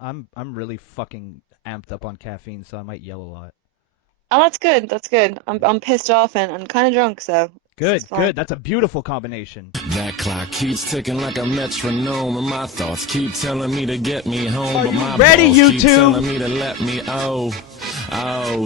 I'm really fucking amped up on caffeine, so I might yell a lot. Oh, that's good. That's good. I'm pissed off and kind of drunk, so it's Good, fine. good. That's a beautiful combination. That clock keeps ticking like a metronome, and my thoughts keep telling me to get me home, Are but you my ready, boss you keep two? telling me to let me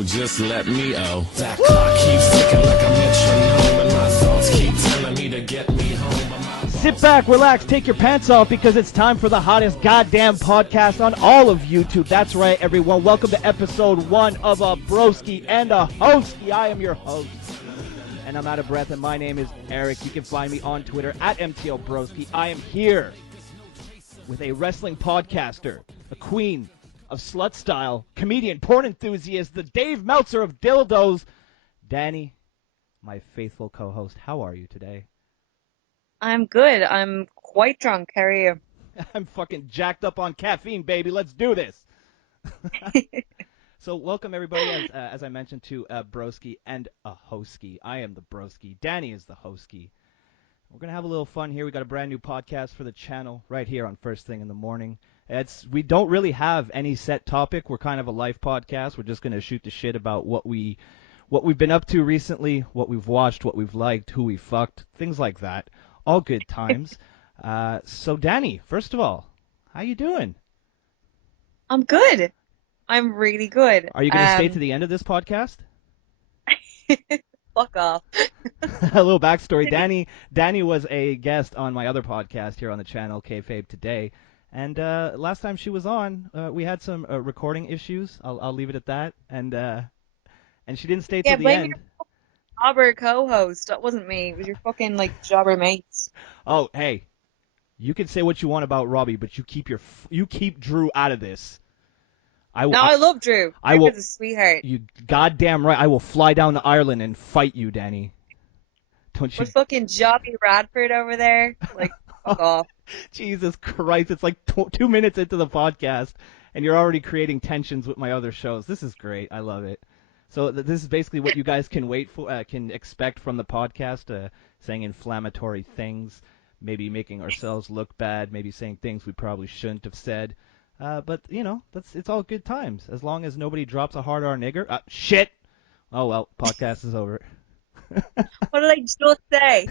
just let me That clock keeps ticking like a metronome, and my thoughts keep telling me to get me home, but my Sit back, relax, take your pants off because it's time for the hottest goddamn podcast on all of YouTube. That's right, everyone. Welcome to episode 1 of a Broski and a Hoeski. I am your host, and I'm out of breath, and my name is Erik. You can find me on Twitter at MTLBroski. I am here with a wrestling podcaster, a queen of slut style, comedian, porn enthusiast, the Dave Meltzer of dildos, Dannii, my faithful co-host. How are you today? I'm good. I'm quite drunk. How are you? I'm fucking jacked up on caffeine, baby. Let's do this. So welcome everybody, as I mentioned, to Broski and a Hoeski. I am the Broski. Dannii is the Hoeski. We're gonna have a little fun here. We got a brand new podcast for the channel right here on First Thing in the Morning. We don't really have any set topic. We're kind of a life podcast. We're just gonna shoot the shit about what we've been up to recently, what we've watched, what we've liked, who we fucked, things like that. All good times. So Dannii, first of all, how you doing? I'm good. I'm really good. Are you gonna stay to the end of this podcast? Fuck off. A little backstory. Dannii was a guest on my other podcast here on the channel, Kayfabe Today. And last time she was on, we had some recording issues. I'll leave it at that. And she didn't stay till Yeah, the blame end. your jobber co-host. That wasn't me. It was your fucking like jobber mates. Oh, hey, you can say what you want about Robbie, but you keep Drew out of this. No, I love Drew. I Drew will. is a sweetheart. You goddamn right. I will fly down to Ireland and fight you, Dannii. Don't you? With fucking Johnny Radford over there. Like, fuck off. Jesus Christ, it's like 2 minutes into the podcast, and you're already creating tensions with my other shows. This is great. I love it. So this is basically what you guys can expect from the podcast, saying inflammatory things, maybe making ourselves look bad, maybe saying things we probably shouldn't have said. But, it's all good times, as long as nobody drops a hard R nigger. Shit! Oh, well, podcast is over. What did I just say?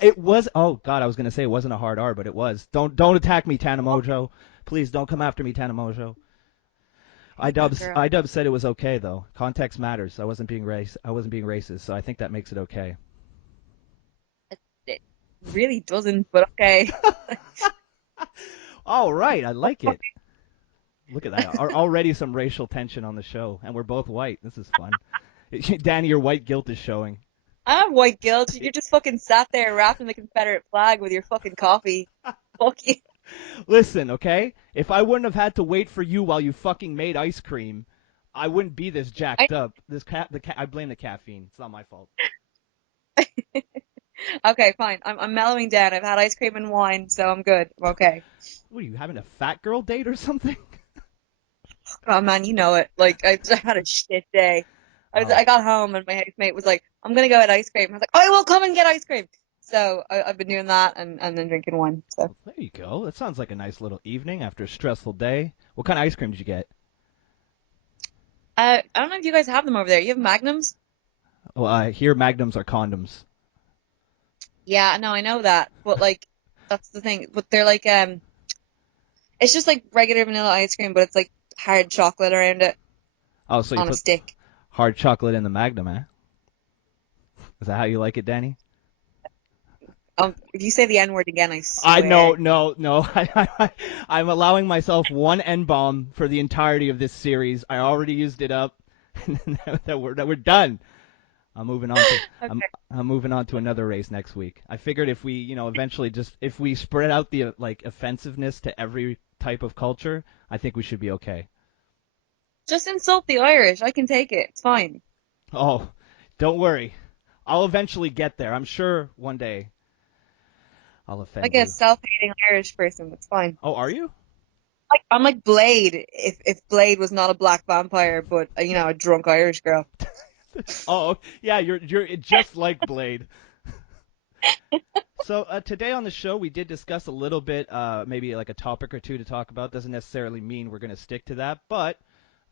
It was. Oh God, I was gonna say it wasn't a hard R, but it was. Don't attack me, Tanamojo. Please don't come after me, Tanamojo. That girl. iDubbbz said it was okay though. Context matters. I wasn't being racist, so I think that makes it okay. It really doesn't, but okay. All right, I like it. Look at that. Already some racial tension on the show, and we're both white. This is fun. Dannii, your white guilt is showing. I have white guilt. You just fucking sat there wrapped in the Confederate flag with your fucking coffee. Fuck you. Listen, okay? If I wouldn't have had to wait for you while you fucking made ice cream, I wouldn't be this I, jacked up. I blame the caffeine. It's not my fault. okay, fine. I'm mellowing down. I've had ice cream and wine, so I'm good. I'm okay. What are you having a fat girl date or something? Oh man, you know it. Like I had a shit day. Oh, I got home and my housemate was like, "I'm gonna go get ice cream." I was like, "I will come and get ice cream." So I've been doing that and then drinking wine. So there you go. That sounds like a nice little evening after a stressful day. What kind of ice cream did you get? I don't know if you guys have them over there. You have Magnums? Well, I hear Magnums are condoms. Yeah, no, I know that. But like, that's the thing. But they're like it's just like regular vanilla ice cream, but it's like hard chocolate around it Oh, so you on a put stick. hard chocolate in the Magnum, eh? Is that how you like it, Dannii? If you say the N word again, I I swear. no no no. I'm allowing myself one N bomb for the entirety of this series. I already used it up. that we're done. I'm moving on to I'm Okay. I'm moving on to another race next week. I figured if we eventually just if we spread out the like offensiveness to every type of culture, I think we should be okay. Just insult the Irish. I can take it. It's fine. Oh, don't worry. I'll eventually get there. I'm sure one day I'll offend Like a you. self-hating Irish person. It's fine. Oh, are you? Like I'm like Blade if Blade was not a black vampire, but a drunk Irish girl. Oh, yeah, you're just like Blade. So today on the show, we did discuss a little bit, maybe like a topic or two to talk about. Doesn't necessarily mean we're going to stick to that, but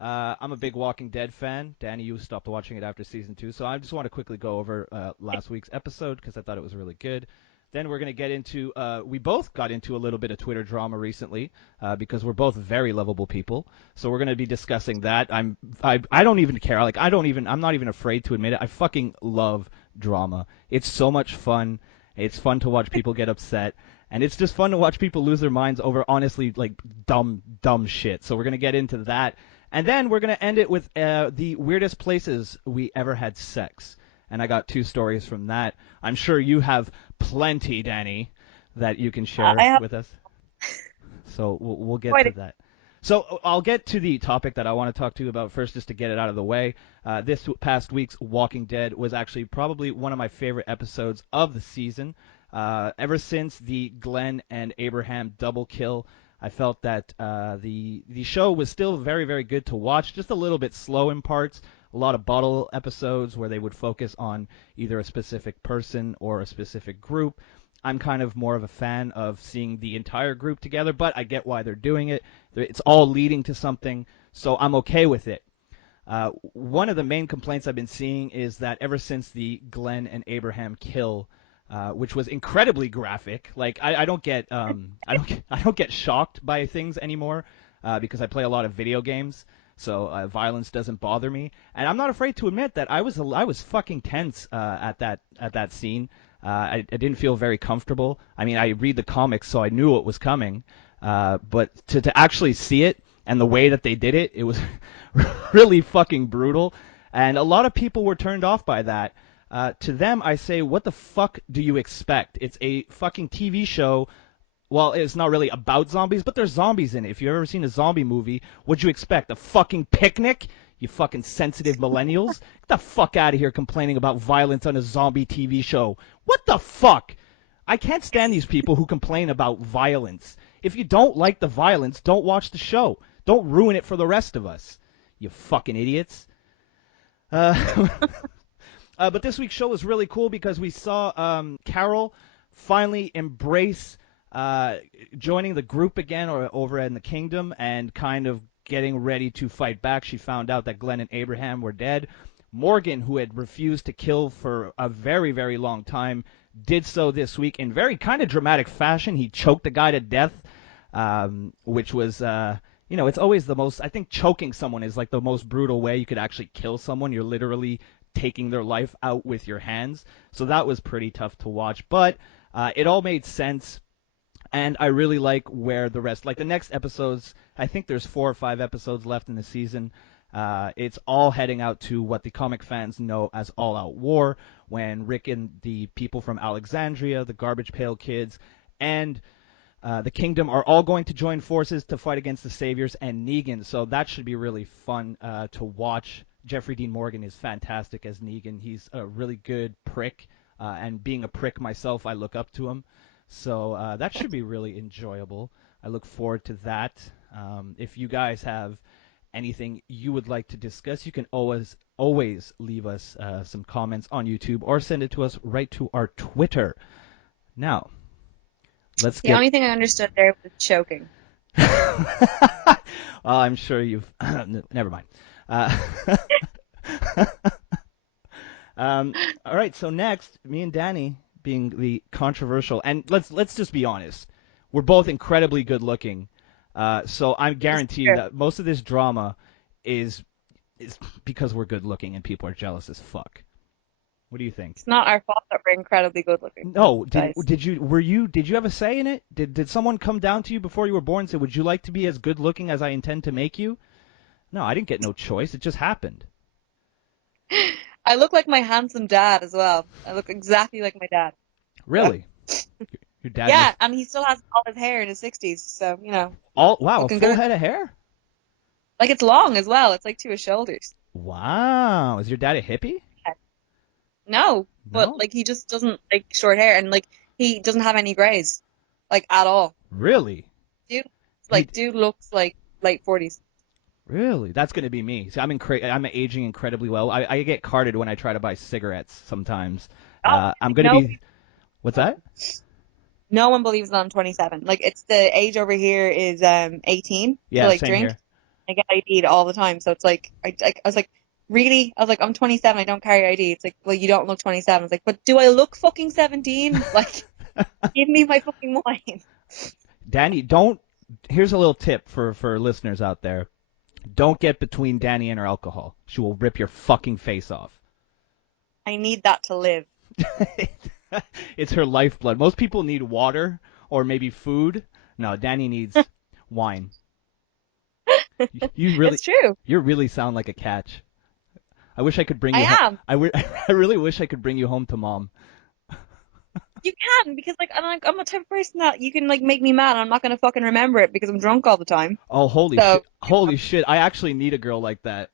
I'm a big Walking Dead fan. Dannii, you stopped watching it after season 2, so I just want to quickly go over last week's episode because I thought it was really good. Then we're going to get into, we both got into a little bit of Twitter drama recently because we're both very lovable people. So we're going to be discussing that. I don't even care. Like, I'm not even afraid to admit it. I fucking love drama. It's so much fun. It's fun to watch people get upset, and it's just fun to watch people lose their minds over honestly like dumb shit. So we're gonna get into that, and then we're gonna end it with the weirdest places we ever had sex. And I got 2 stories from that. I'm sure you have plenty, Dannii, that you can share with us. So we'll get to that. So I'll get to the topic that I want to talk to you about first, just to get it out of the way. This past week's Walking Dead was actually probably one of my favorite episodes of the season. Ever since the Glenn and Abraham double kill, I felt that the show was still very, very good to watch, just a little bit slow in parts. A lot of bottle episodes where they would focus on either a specific person or a specific group. I'm kind of more of a fan of seeing the entire group together, but I get why they're doing it. It's all leading to something, so I'm okay with it. One of the main complaints I've been seeing is that ever since the Glenn and Abraham kill, which was incredibly graphic, like I don't get I don't get shocked by things anymore because I play a lot of video games, so violence doesn't bother me, and I'm not afraid to admit that I was fucking tense at that scene. I didn't feel very comfortable. I mean, I read the comics, so I knew it was coming. But to actually see it and the way that they did it, it was really fucking brutal. And a lot of people were turned off by that. To them, I say, what the fuck do you expect? It's a fucking TV show. Well, it's not really about zombies, but there's zombies in it. If you've ever seen a zombie movie, what'd you expect? A fucking picnic? You fucking sensitive millennials. Get the fuck out of here complaining about violence on a zombie TV show. What the fuck? I can't stand these people who complain about violence. If you don't like the violence, don't watch the show. Don't ruin it for the rest of us. You fucking idiots. But this week's show was really cool because we saw Carol finally embrace joining the group again or over in the kingdom and kind of getting ready to fight back. She found out that Glenn and Abraham were dead. Morgan, who had refused to kill for a very, very long time, did so this week in very kind of dramatic fashion. He choked the guy to death, which was, it's always the most, I think choking someone is like the most brutal way you could actually kill someone. You're literally taking their life out with your hands. So that was pretty tough to watch, but it all made sense. And I really like where the rest, like the next episodes, I think there's 4 or 5 episodes left in the season. It's all heading out to what the comic fans know as All Out War, when Rick and the people from Alexandria, the Garbage Pail Kids, and the Kingdom are all going to join forces to fight against the Saviors and Negan. So that should be really fun to watch. Jeffrey Dean Morgan is fantastic as Negan. He's a really good prick, and being a prick myself, I look up to him. So that should be really enjoyable. I look forward to that. If you guys have anything you would like to discuss, you can always leave us some comments on YouTube or send it to us right to our Twitter. Now, let's get... The only thing I understood there was choking. Well, I'm sure you've... Never mind. All right, so next, me and Dannii, being the controversial, and let's just be honest, we're both incredibly good looking, so I guarantee you that most of this drama is because we're good looking and people are jealous as fuck. What do you think? It's not our fault that we're incredibly good looking. No, did you have a say in it? Did someone come down to you before you were born and say, would you like to be as good looking as I intend to make you? No, I didn't get no choice. It just happened. I look like my handsome dad as well. I look exactly like my dad. Really? Your dad? Yeah, and he still has all his hair in his 60s, so, Wow, a full head of hair? Like, it's long as well. It's like to his shoulders. Wow. Is your dad a hippie? No, but, like, he just doesn't like short hair, and, like, he doesn't have any grays, like, at all. Really? Dude looks like late 40s. Really? That's going to be me. See, I'm aging incredibly well. I get carded when I try to buy cigarettes sometimes. I'm going to be... What's that? No one believes that I'm 27. Like, it's the age over here is 18 to Yeah, like same drink. here. I get ID'd all the time, so it's like I was like, really? I was like, I'm 27. I don't carry ID. It's like, well, you don't look 27. I was like, but do I look fucking 17? Like, give me my fucking wine. Dannii, don't. Here's a little tip for listeners out there. Don't get between Dannii and her alcohol. She will rip your fucking face off. I need that to live. It's her lifeblood. Most people need water or maybe food. No, Dannii needs wine. You really, It's true. you really sound like a catch. I wish I could bring you. I am. I really wish I could bring you home to mom. You can, because like I'm the type of person that you can like make me mad and I'm not gonna fucking remember it because I'm drunk all the time. Oh, holy So shit! Holy shit! I actually need a girl like that.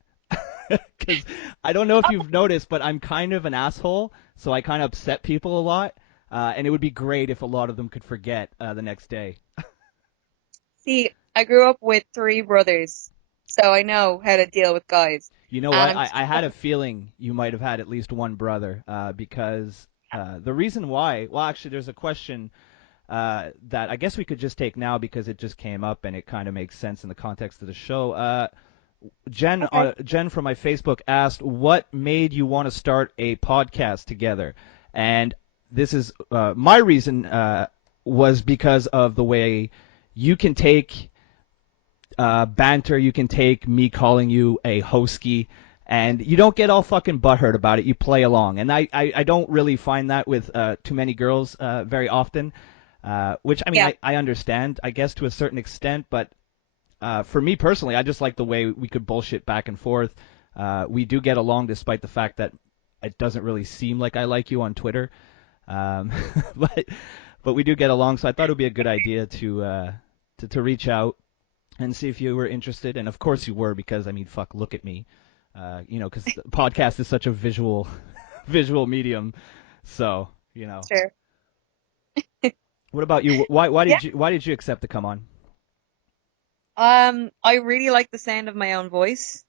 Because I don't know if you've noticed, but I'm kind of an asshole, so I kind of upset people a lot. And it would be great if a lot of them could forget the next day. see, I grew up with three brothers, so I know how to deal with guys. You know And what? I had a feeling you might have had at least one brother, because the reason why. Well, actually, there's a question that I guess we could just take now because it just came up and it kind of makes sense in the context of the show. Okay. Jen from my Facebook asked, "What made you want to start a podcast together?" And this is my reason was because of the way you can take banter, you can take me calling you a Hoeski, and you don't get all fucking butthurt about it. You play along, and I don't really find that with too many girls very often. Which I mean, Yeah. I understand, I guess, to a certain extent, but for me personally, I just like the way we could bullshit back and forth. We do get along despite the fact that it doesn't really seem like I like you on Twitter, um, but but we do get along. So I thought it would be a good idea to reach out and see if you were interested. And of course you were, because I mean, fuck, look at me, because the podcast is such a visual visual medium. So Sure. what about you? Why Yeah. did you accept to come on? I really like the sound of my own voice.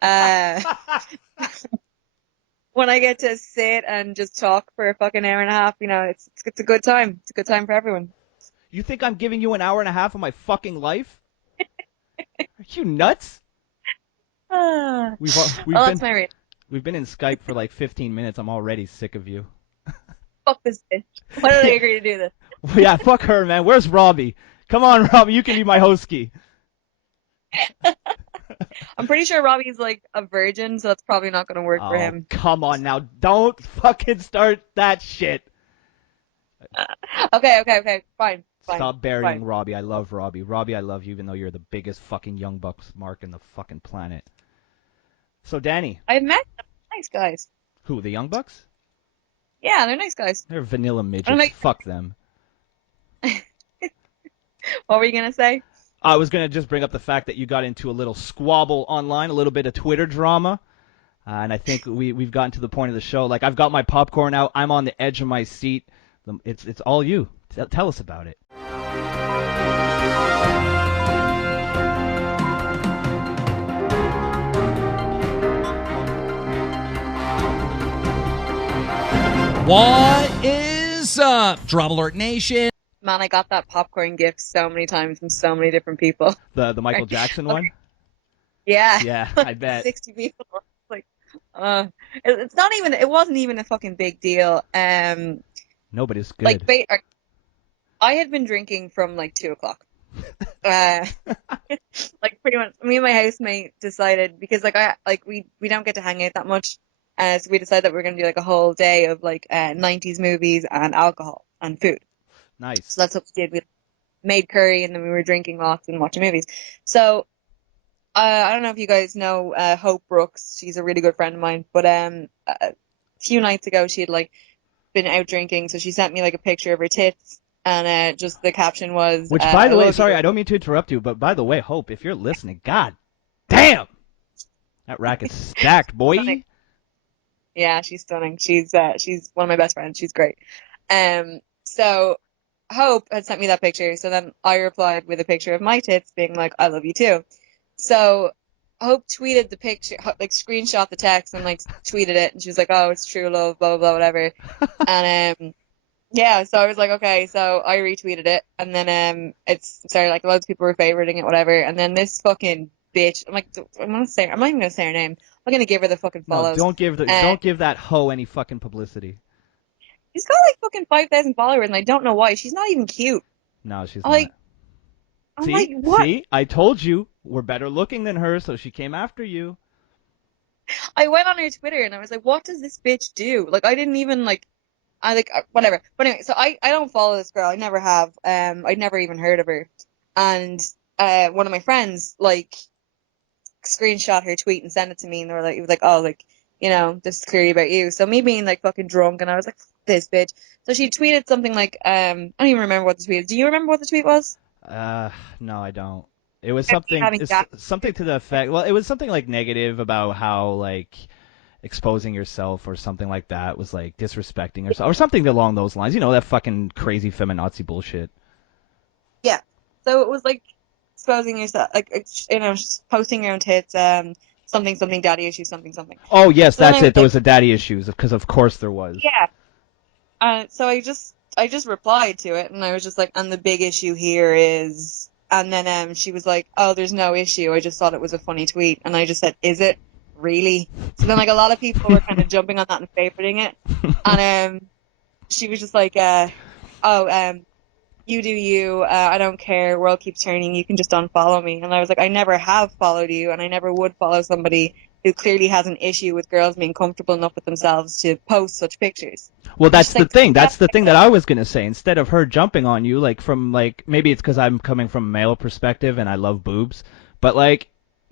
Uh, when I get to sit and just talk for a fucking hour and a half, it's a good time. It's a good time for everyone. You think I'm giving you an hour and a half of my fucking life? Are you nuts? Ah. We've Oh, been that's my rate. we've been in Skype for like 15 minutes. I'm already sick of you. Fuck this bitch. Why did I agree to do this? Yeah, fuck her, man. Where's Robbie? Come on, Robbie. You can be my Hoeski. I'm pretty sure Robbie's like a virgin, so that's probably not gonna work for Oh, him. come on now. Don't fucking start that shit. Okay. Fine. Stop burying Fine. Robbie. I love Robbie. Robbie, I love you even though you're the biggest fucking Young Bucks mark in the fucking planet. So, Dannii, I've met them. Nice guys. who, the Young Bucks? Yeah, they're nice guys. They're vanilla I'm midgets. like, Fuck them. what were you gonna say? I was going to just bring up the fact that you got into a little squabble online, a little bit of Twitter drama. And I think we've gotten to the point of the show. Like, I've got my popcorn out. I'm on the edge of my seat. It's all you. Tell us about it. What is up, Drama Alert Nation? Man, I got that popcorn gift so many times from so many different people. The Michael Jackson one? Yeah. Yeah, I bet. 60 people. Like, it's not even, it wasn't even a fucking big deal. Nobody's good. Like, I had been drinking from like 2 o'clock. Like pretty much, me and my housemate decided, because we don't get to hang out that much. So we decided that we were going to do like a whole day of like 90s movies and alcohol and food. Nice. So that's what we did. We made curry and then we were drinking lots and watching movies. So I don't know if you guys know Hope Brooks. She's a really good friend of mine. But a few nights ago, she had like been out drinking, so she sent me like a picture of her tits, and just the caption was. Which, by the "I way, love sorry, you." I don't mean to interrupt you, but by the way, Hope, if you're listening, god damn, that racket's stacked, boy. Stunning. Yeah, she's stunning. She's one of my best friends. She's great. So Hope had sent me that picture, so then I replied with a picture of my tits, being like, "I love you too." So Hope tweeted the picture, like screenshot the text and like tweeted it, and she was like, "Oh, it's true love, blah blah blah, whatever." And Yeah, so I was like, okay, so I retweeted it, and then it's started like loads of people were favoriting it, whatever, and then this fucking bitch, I'm not even gonna say her name. I'm gonna give her the fucking No, follows. don't give that hoe any fucking publicity. She's got like fucking 5,000 followers, and I don't know why. She's not even cute. No, she's I'm not. like, I'm like, what? See, I told you we're better looking than her, so she came after you. I went on her Twitter and I was like, what does this bitch do? Like, I didn't even like, whatever. But anyway, so I don't follow this girl. I never have. I'd never even heard of her. And one of my friends like screenshot her tweet and sent it to me, and they were like, it was like, oh, like, this is clearly about you. So me being like fucking drunk, and I was like, "Fuck this bitch." So she tweeted something like, I don't even remember what the tweet is. Do you remember what the tweet was? No, I don't. It was Having something to the effect. Well, it was something like negative about how like exposing yourself or something like that was like disrespecting yourself or something along those lines. You know, that fucking crazy feminazi bullshit. Yeah. So it was like exposing yourself, like, just posting your own tits, something, something, daddy issues, something, something. Oh yes, So then that's I it. There like, was a daddy issues because of course there was. yeah. So I just replied to it, and I was just like, and the big issue here is, and then she was like, oh, there's no issue. I just thought it was a funny tweet, and I just said, is it really? So then like a lot of people were kind of jumping on that and favoriting it, and she was just like, you do you. I don't care. World keeps turning. You can just unfollow me. And I was like, I never have followed you, and I never would follow somebody who clearly has an issue with girls being comfortable enough with themselves to post such pictures. Well, that's the like, thing. That's the thing that I was gonna say. Instead of her jumping on you, like from like maybe it's because I'm coming from a male perspective and I love boobs, but like,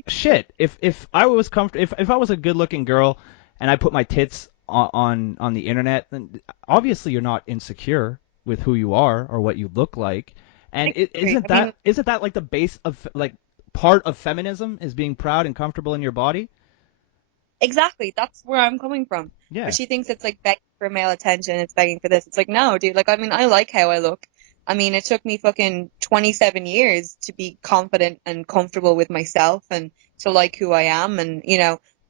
shit. If I was if I was a good-looking girl and I put my tits on the internet, then obviously you're not insecure with who you are or what you look like. And isn't that like the base of like part of feminism is being proud and comfortable in your body? Exactly. That's where I'm coming from. Yeah. But she thinks it's like begging for male attention. It's begging for this. It's like, no, dude. Like, I mean, I like how I look. I mean, it took me fucking 27 years to be confident and comfortable with myself and to like who I am. And,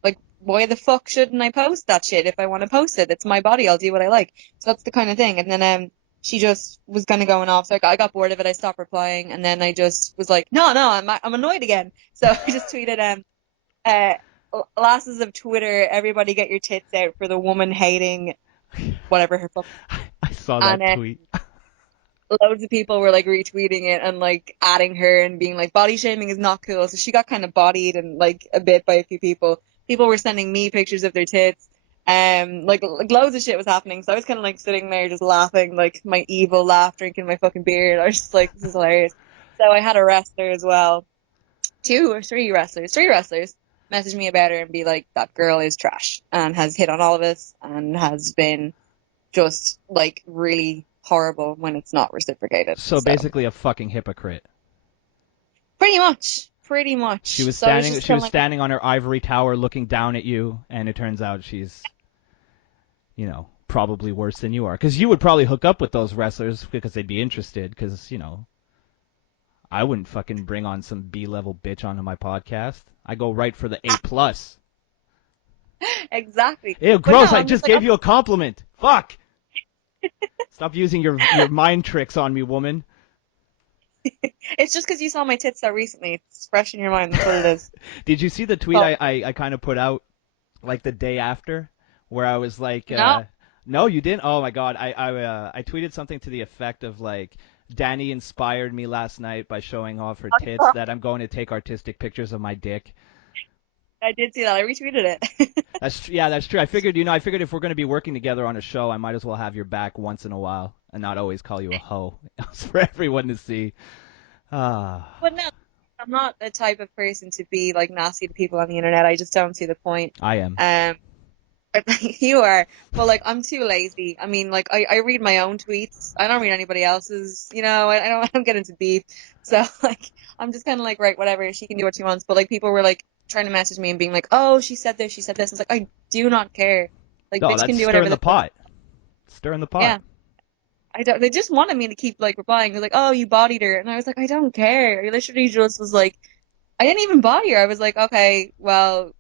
like, why the fuck shouldn't I post that shit if I want to post it? It's my body. I'll do what I like. So that's the kind of thing. And then, she just was kind of going off. So I got bored of it. I stopped replying. And then I just was like, no, I'm annoyed again. So I just tweeted, uh, lasses of Twitter, everybody get your tits out for the woman hating whatever her fuck. I saw that And tweet. loads of people were like retweeting it and like adding her and being like body shaming is not cool. So she got kind of bodied and like a bit by a few people. People were sending me pictures of their tits. Like loads of shit was happening. So I was kind of like sitting there just laughing, like my evil laugh, drinking my fucking beer. And I was just like, this is hilarious. So I had a wrestler as well. Three wrestlers message me about her and be like, that girl is trash and has hit on all of us and has been just like really horrible when it's not reciprocated. So basically a fucking hypocrite. Pretty much. She was So I standing. just She was kinda like, standing on her ivory tower, looking down at you, and it turns out she's, probably worse than you are. Because you would probably hook up with those wrestlers because they'd be interested. Because I wouldn't fucking bring on some B-level bitch onto my podcast. I go right for the A+. exactly. Ew, But gross! no, I I'm just like, gave you a compliment. Fuck! Stop using your mind tricks on me, woman. it's just because you saw my tits so recently. It's fresh in your mind. That's what it is. Did you see the tweet Oh. I kind of put out like the day after, where I was like, No. no, you didn't. Oh my god, I tweeted something to the effect of like, Dannii inspired me last night by showing off her tits that I'm going to take artistic pictures of my dick. I did see that. I retweeted it. That's true. I figured if we're going to be working together on a show, I might as well have your back once in a while and not always call you a hoe. It's for everyone to see. But no, I'm not the type of person to be like nasty to people on the internet. I just don't see the point. I am. You are, but like I'm too lazy. I mean, like I read my own tweets. I don't read anybody else's. I don't get into beef. So like I'm just kind of like, right, whatever. She can do what she wants. But like people were like trying to message me and being like, oh, she said this, she said this. It's like I do not care. Like No, bitch that's can do whatever stirring the pot. Stirring the pot. Yeah. I don't. They just wanted me to keep like replying. They're like, oh, you bodied her, and I was like, I don't care. I literally just was like, I didn't even body her. I was like, okay, well,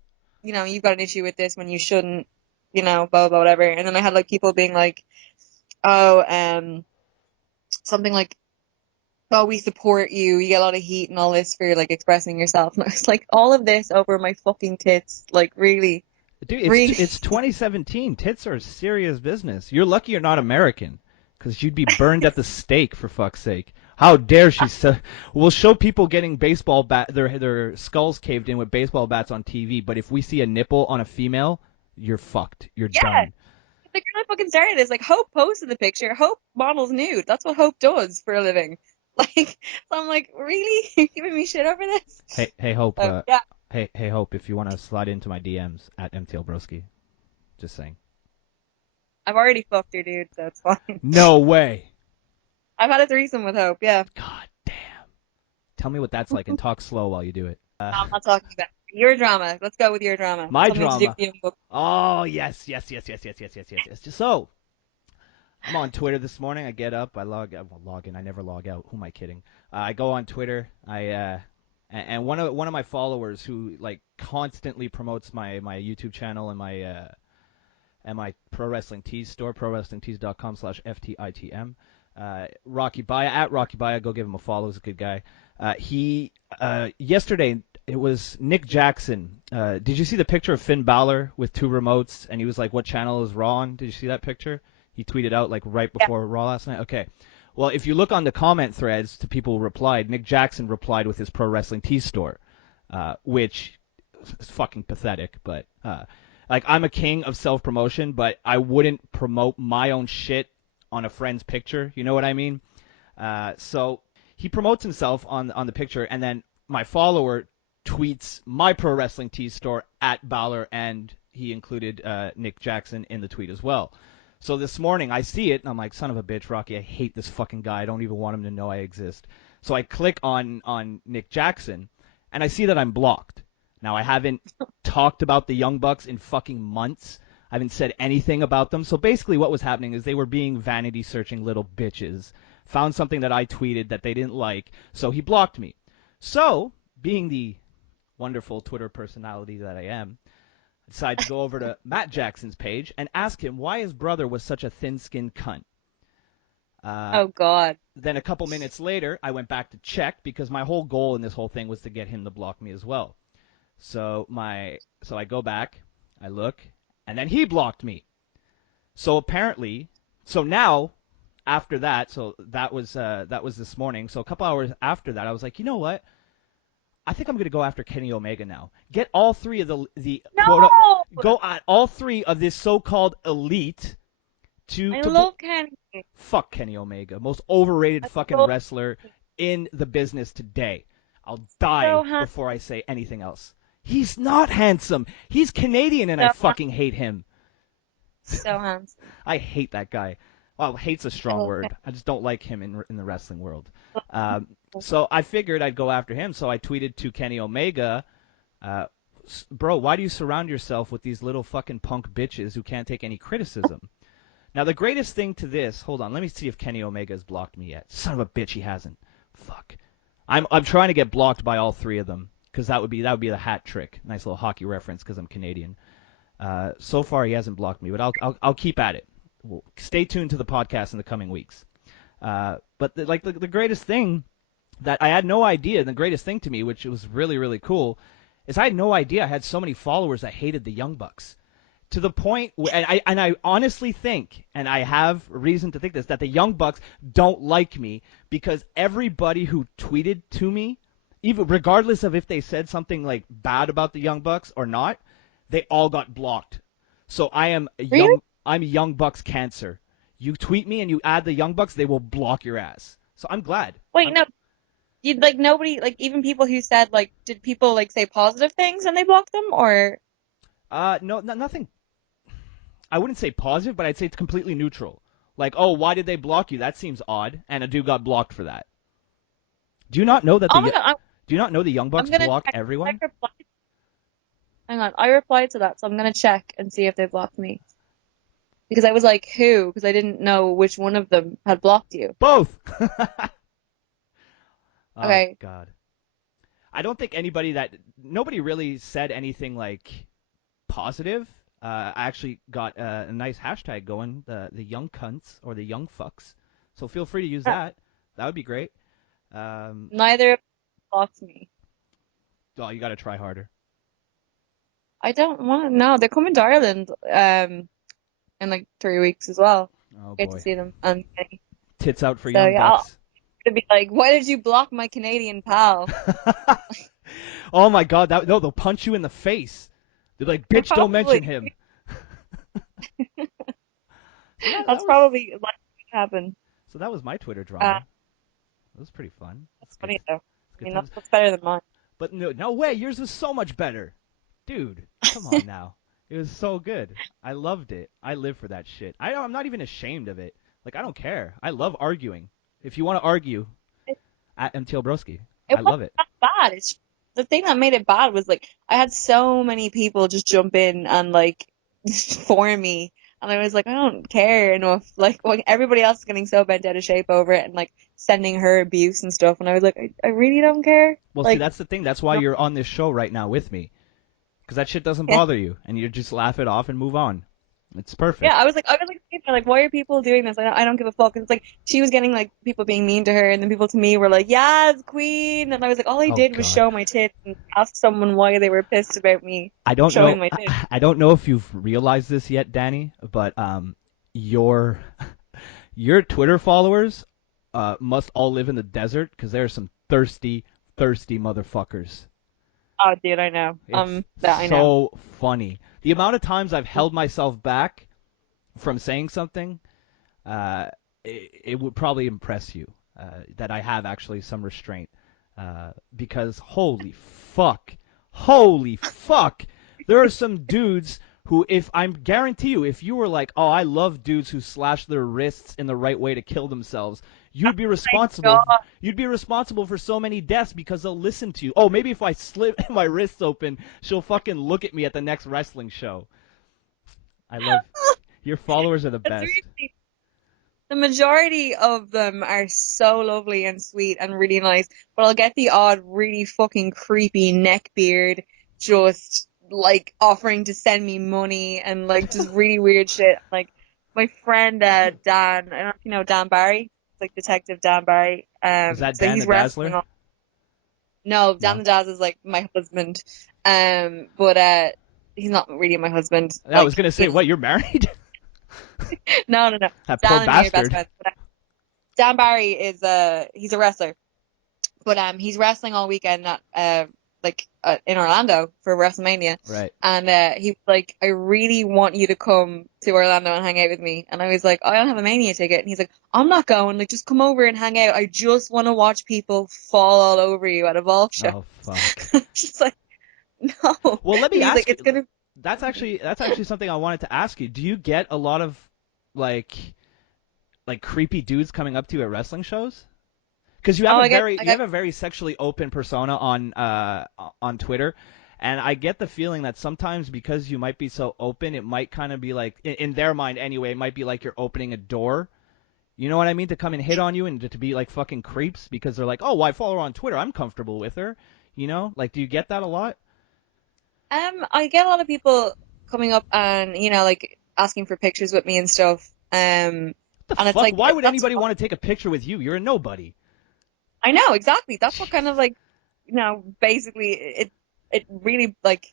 you've got an issue with this when you shouldn't, blah, blah, blah, whatever. And then I had like people being like, oh, something like, oh, we support you. You get a lot of heat and all this for like expressing yourself. And I was like, all of this over my fucking tits. Like, really, Dude, really. it's 2017. Tits are serious business. You're lucky you're not American, because you'd be burned at the stake, for fuck's sake. How dare she? We'll show people getting their skulls caved in with baseball bats on TV, but if we see a nipple on a female, you're fucked. You're Yeah, done. the girl that fucking started this, like, Hope posted the picture. Hope models nude. That's what Hope does for a living. Like, so I'm like, really? You're giving me shit over this? Hey, Hope. Yeah, Hey, Hope. If you want to slide into my DMs at MTL Broski, just saying. I've already fucked her, dude, so it's fine. No way. I've had a threesome with Hope, yeah. God damn. Tell me what that's like, and talk slow while you do it. I'm not talking about your drama. Let's go with your drama. My Something to do drama. with Young Bucks. Oh, yes. Just so, I'm on Twitter this morning. I get up, I log in. I never log out. Who am I kidding? I go on Twitter. And one of my followers who like constantly promotes my YouTube channel and my Pro Wrestling Tees store, prowrestlingtees.com/FTITM. Rocky Baya at Rocky Baya. Go give him a follow. He's a good guy. He yesterday it was Nick Jackson. Did you see the picture of Finn Balor with 2 remotes? And he was like, "What channel is Raw on?" Did you see that picture? He tweeted out like right before Raw last night. Okay. Well, if you look on the comment threads to people who replied, Nick Jackson replied with his Pro Wrestling Tees store, which is fucking pathetic. But like, I'm a king of self-promotion, but I wouldn't promote my own shit on a friend's picture. You know what I mean? So he promotes himself on the picture, and then my follower tweets my Pro Wrestling Tees store at Balor, and he included Nick Jackson in the tweet as well. So this morning I see it, and I'm like, son of a bitch, Rocky, I hate this fucking guy. I don't even want him to know I exist. So I click on Nick Jackson, and I see that I'm blocked. Now, I haven't talked about the Young Bucks in fucking months. I haven't said anything about them. So basically what was happening is they were being vanity-searching little bitches, found something that I tweeted that they didn't like, so he blocked me. So, being the wonderful Twitter personality that I am, I decided to go over to Matt Jackson's page and ask him why his brother was such a thin-skinned cunt. Oh, God. Then a couple minutes later, I went back to check because my whole goal in this whole thing was to get him to block me as well. So I go back, I look, and then he blocked me. So apparently, now after that, so that was this morning. So a couple hours after that, I was like, you know what? I think I'm gonna go after Kenny Omega now. Get all 3 of the No! go at all 3 of this so-called elite I love Kenny. fuck Kenny Omega, most overrated fucking love wrestler in the business today. I'll die So before I say anything else. He's not handsome. He's Canadian, and I fucking hate him. So handsome. I hate that guy. Well, hate's a strong word. I just don't like him in the wrestling world. So I figured I'd go after him. So I tweeted to Kenny Omega, bro, why do you surround yourself with these little fucking punk bitches who can't take any criticism? Now, the greatest thing to this, hold on, let me see if Kenny Omega has blocked me yet. Son of a bitch, he hasn't. Fuck. I'm trying to get blocked by all 3 of them, because that would be the hat trick. Nice little hockey reference, because I'm Canadian. So far, he hasn't blocked me, but I'll keep at it. Well, stay tuned to the podcast in the coming weeks. But the greatest thing that I had no idea, and the greatest thing to me, which was really, really cool, is I had no idea I had so many followers that hated the Young Bucks. To the point, and I honestly think, and I have reason to think this, that the Young Bucks don't like me because everybody who tweeted to me, even regardless of if they said something like bad about the Young Bucks or not, they all got blocked. So I'm Young Bucks cancer. You tweet me and you add the Young Bucks, they will block your ass. So I'm glad. Wait, no. You like nobody, like even people who said, like, did people like say positive things and they blocked them, or? No, nothing. I wouldn't say positive, but I'd say it's completely neutral. Like, oh, why did they block you? That seems odd, and a dude got blocked for that. Do you not know that do you not know the Young Bucks block everyone? Hang on, I replied to that, so I'm gonna check and see if they blocked me. Because I was like, who? Because I didn't know which one of them had blocked you. Both. Okay. Oh, God. I don't think nobody really said anything like positive. I actually got a nice hashtag going, the young cunts or the young fucks. So feel free to use that. That would be great. Neither of them blocked me. Oh, you got to try harder. I don't want to. No, they're coming to Ireland in like 3 weeks as well. Oh Get to boy, see them. And tits out for so young yeah, I'll bucks. be like, why did you block my Canadian pal? Oh my God, no, they'll punch you in the face. They're like, They're bitch, don't mention probably him. So that that's was probably what happened. so that was my Twitter Uh, drama. It was pretty fun. that's It's good. funny though. It's I good mean, times. that's better than mine. But no way, yours was so much better, dude. Come on now, it was so good. I loved it. I live for that shit. I'm not even ashamed of it. Like I don't care. I love arguing. If you want to argue, It, at MTL Broski, it I love wasn't it. that bad. It's the thing that made it bad was like I had so many people just jump in and like for me, and I was like, I don't care enough. Like when everybody else is getting so bent out of shape over it and like sending her abuse and stuff, and I was like, I really don't care. Well, see, Like, that's the thing. That's why no, you're on this show right now with me, because that shit doesn't yeah. bother you, and you just laugh it off and move on. It's Yeah, perfect. I was like, thinking, like, why are people doing this? I don't give a fuck. And it's like she was getting like people being mean to her, and then people to me were like, "Yes, queen." And I was like, all I Oh did was God. show my tits and ask someone why they were pissed about me I don't showing know. my tits. I don't know if you've realized this yet, Dannii, but your your Twitter followers must all live in the desert because there are some thirsty, thirsty motherfuckers. Oh, dude, I know. It's That I know. so funny. The amount of times I've held myself back from saying something, it would probably impress you that I have actually some restraint. Because holy fuck, there are some dudes who, if I'm guarantee you, if you were like, oh, I love dudes who slash their wrists in the right way to kill themselves, you'd be My responsible. God, You'd be responsible for so many deaths because they'll listen to you. Oh, maybe if I slit my wrists open, she'll fucking look at me at the next wrestling show. I love your followers are the it's best. really the majority of them are so lovely and sweet and really nice, but I'll get the odd really fucking creepy neckbeard just like offering to send me money and like just really weird shit. Like my friend Dan, I don't know if you know Dan Barry, it's like Detective Dan Barry. Is that So Dan he's the wrestling Dazzler? on. No, Dan No. the Daz is like my husband. But he's not really my husband. I was Like gonna say, what? You're married? no. That poor Dan and me are best bastard. friends. But, Dan Barry is he's a wrestler, but he's wrestling all weekend at in Orlando for WrestleMania, Right. and he was like, I really want you to come to Orlando and hang out with me, and I was like, I don't have a Mania ticket, and he's like, I'm not going, like just come over and hang out. I just want to watch people fall all over you at a Volk show. Oh fuck. Just like no, Well, let and me he's like, ask it's you. gonna. That's actually something I wanted to ask you. Do you get a lot of like creepy dudes coming up to you at wrestling shows? Because you have Oh, a I get, very I you have get. a very sexually open persona on Twitter, and I get the feeling that sometimes because you might be so open, it might kind of be like in their mind anyway, it might be like you're opening a door. You know what I mean? To come and hit on you and to be like fucking creeps because they're like, oh, well, I follow her on Twitter. I'm comfortable with her. You know? Like, do you get that a lot? I get a lot of people coming up and like asking for pictures with me and stuff. The And it's fuck? like Why would that's anybody want to take a picture with you? You're a nobody. I know exactly. That's what kind of Jesus. like basically it really like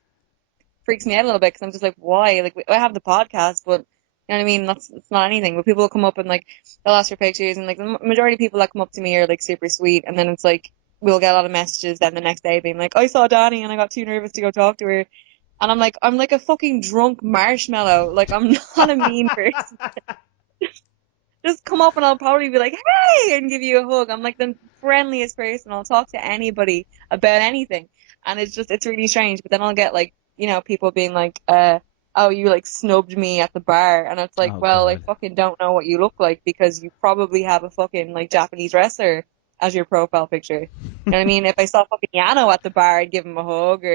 freaks me out a little bit because I'm just like, why? Like I have the podcast, but you know what I mean? That's it's not anything. But people will come up and like they'll ask for pictures, and like the majority of people that come up to me are like super sweet, and then it's like we'll get a lot of messages then the next day being like, I saw Dannii and I got too nervous to go talk to her. And I'm like a fucking drunk marshmallow. Like I'm not a mean person. Just come up and I'll probably be like, hey, and give you a hug. I'm like the friendliest person. I'll talk to anybody about anything. And it's really strange. But then I'll get like, people being like, oh, you like snubbed me at the bar. And it's like, Oh well, I God. fucking don't know what you look like because you probably have a fucking like Japanese wrestler as your profile picture. You know what I mean? If I saw fucking Yano at the bar, I'd give him a hug. Or,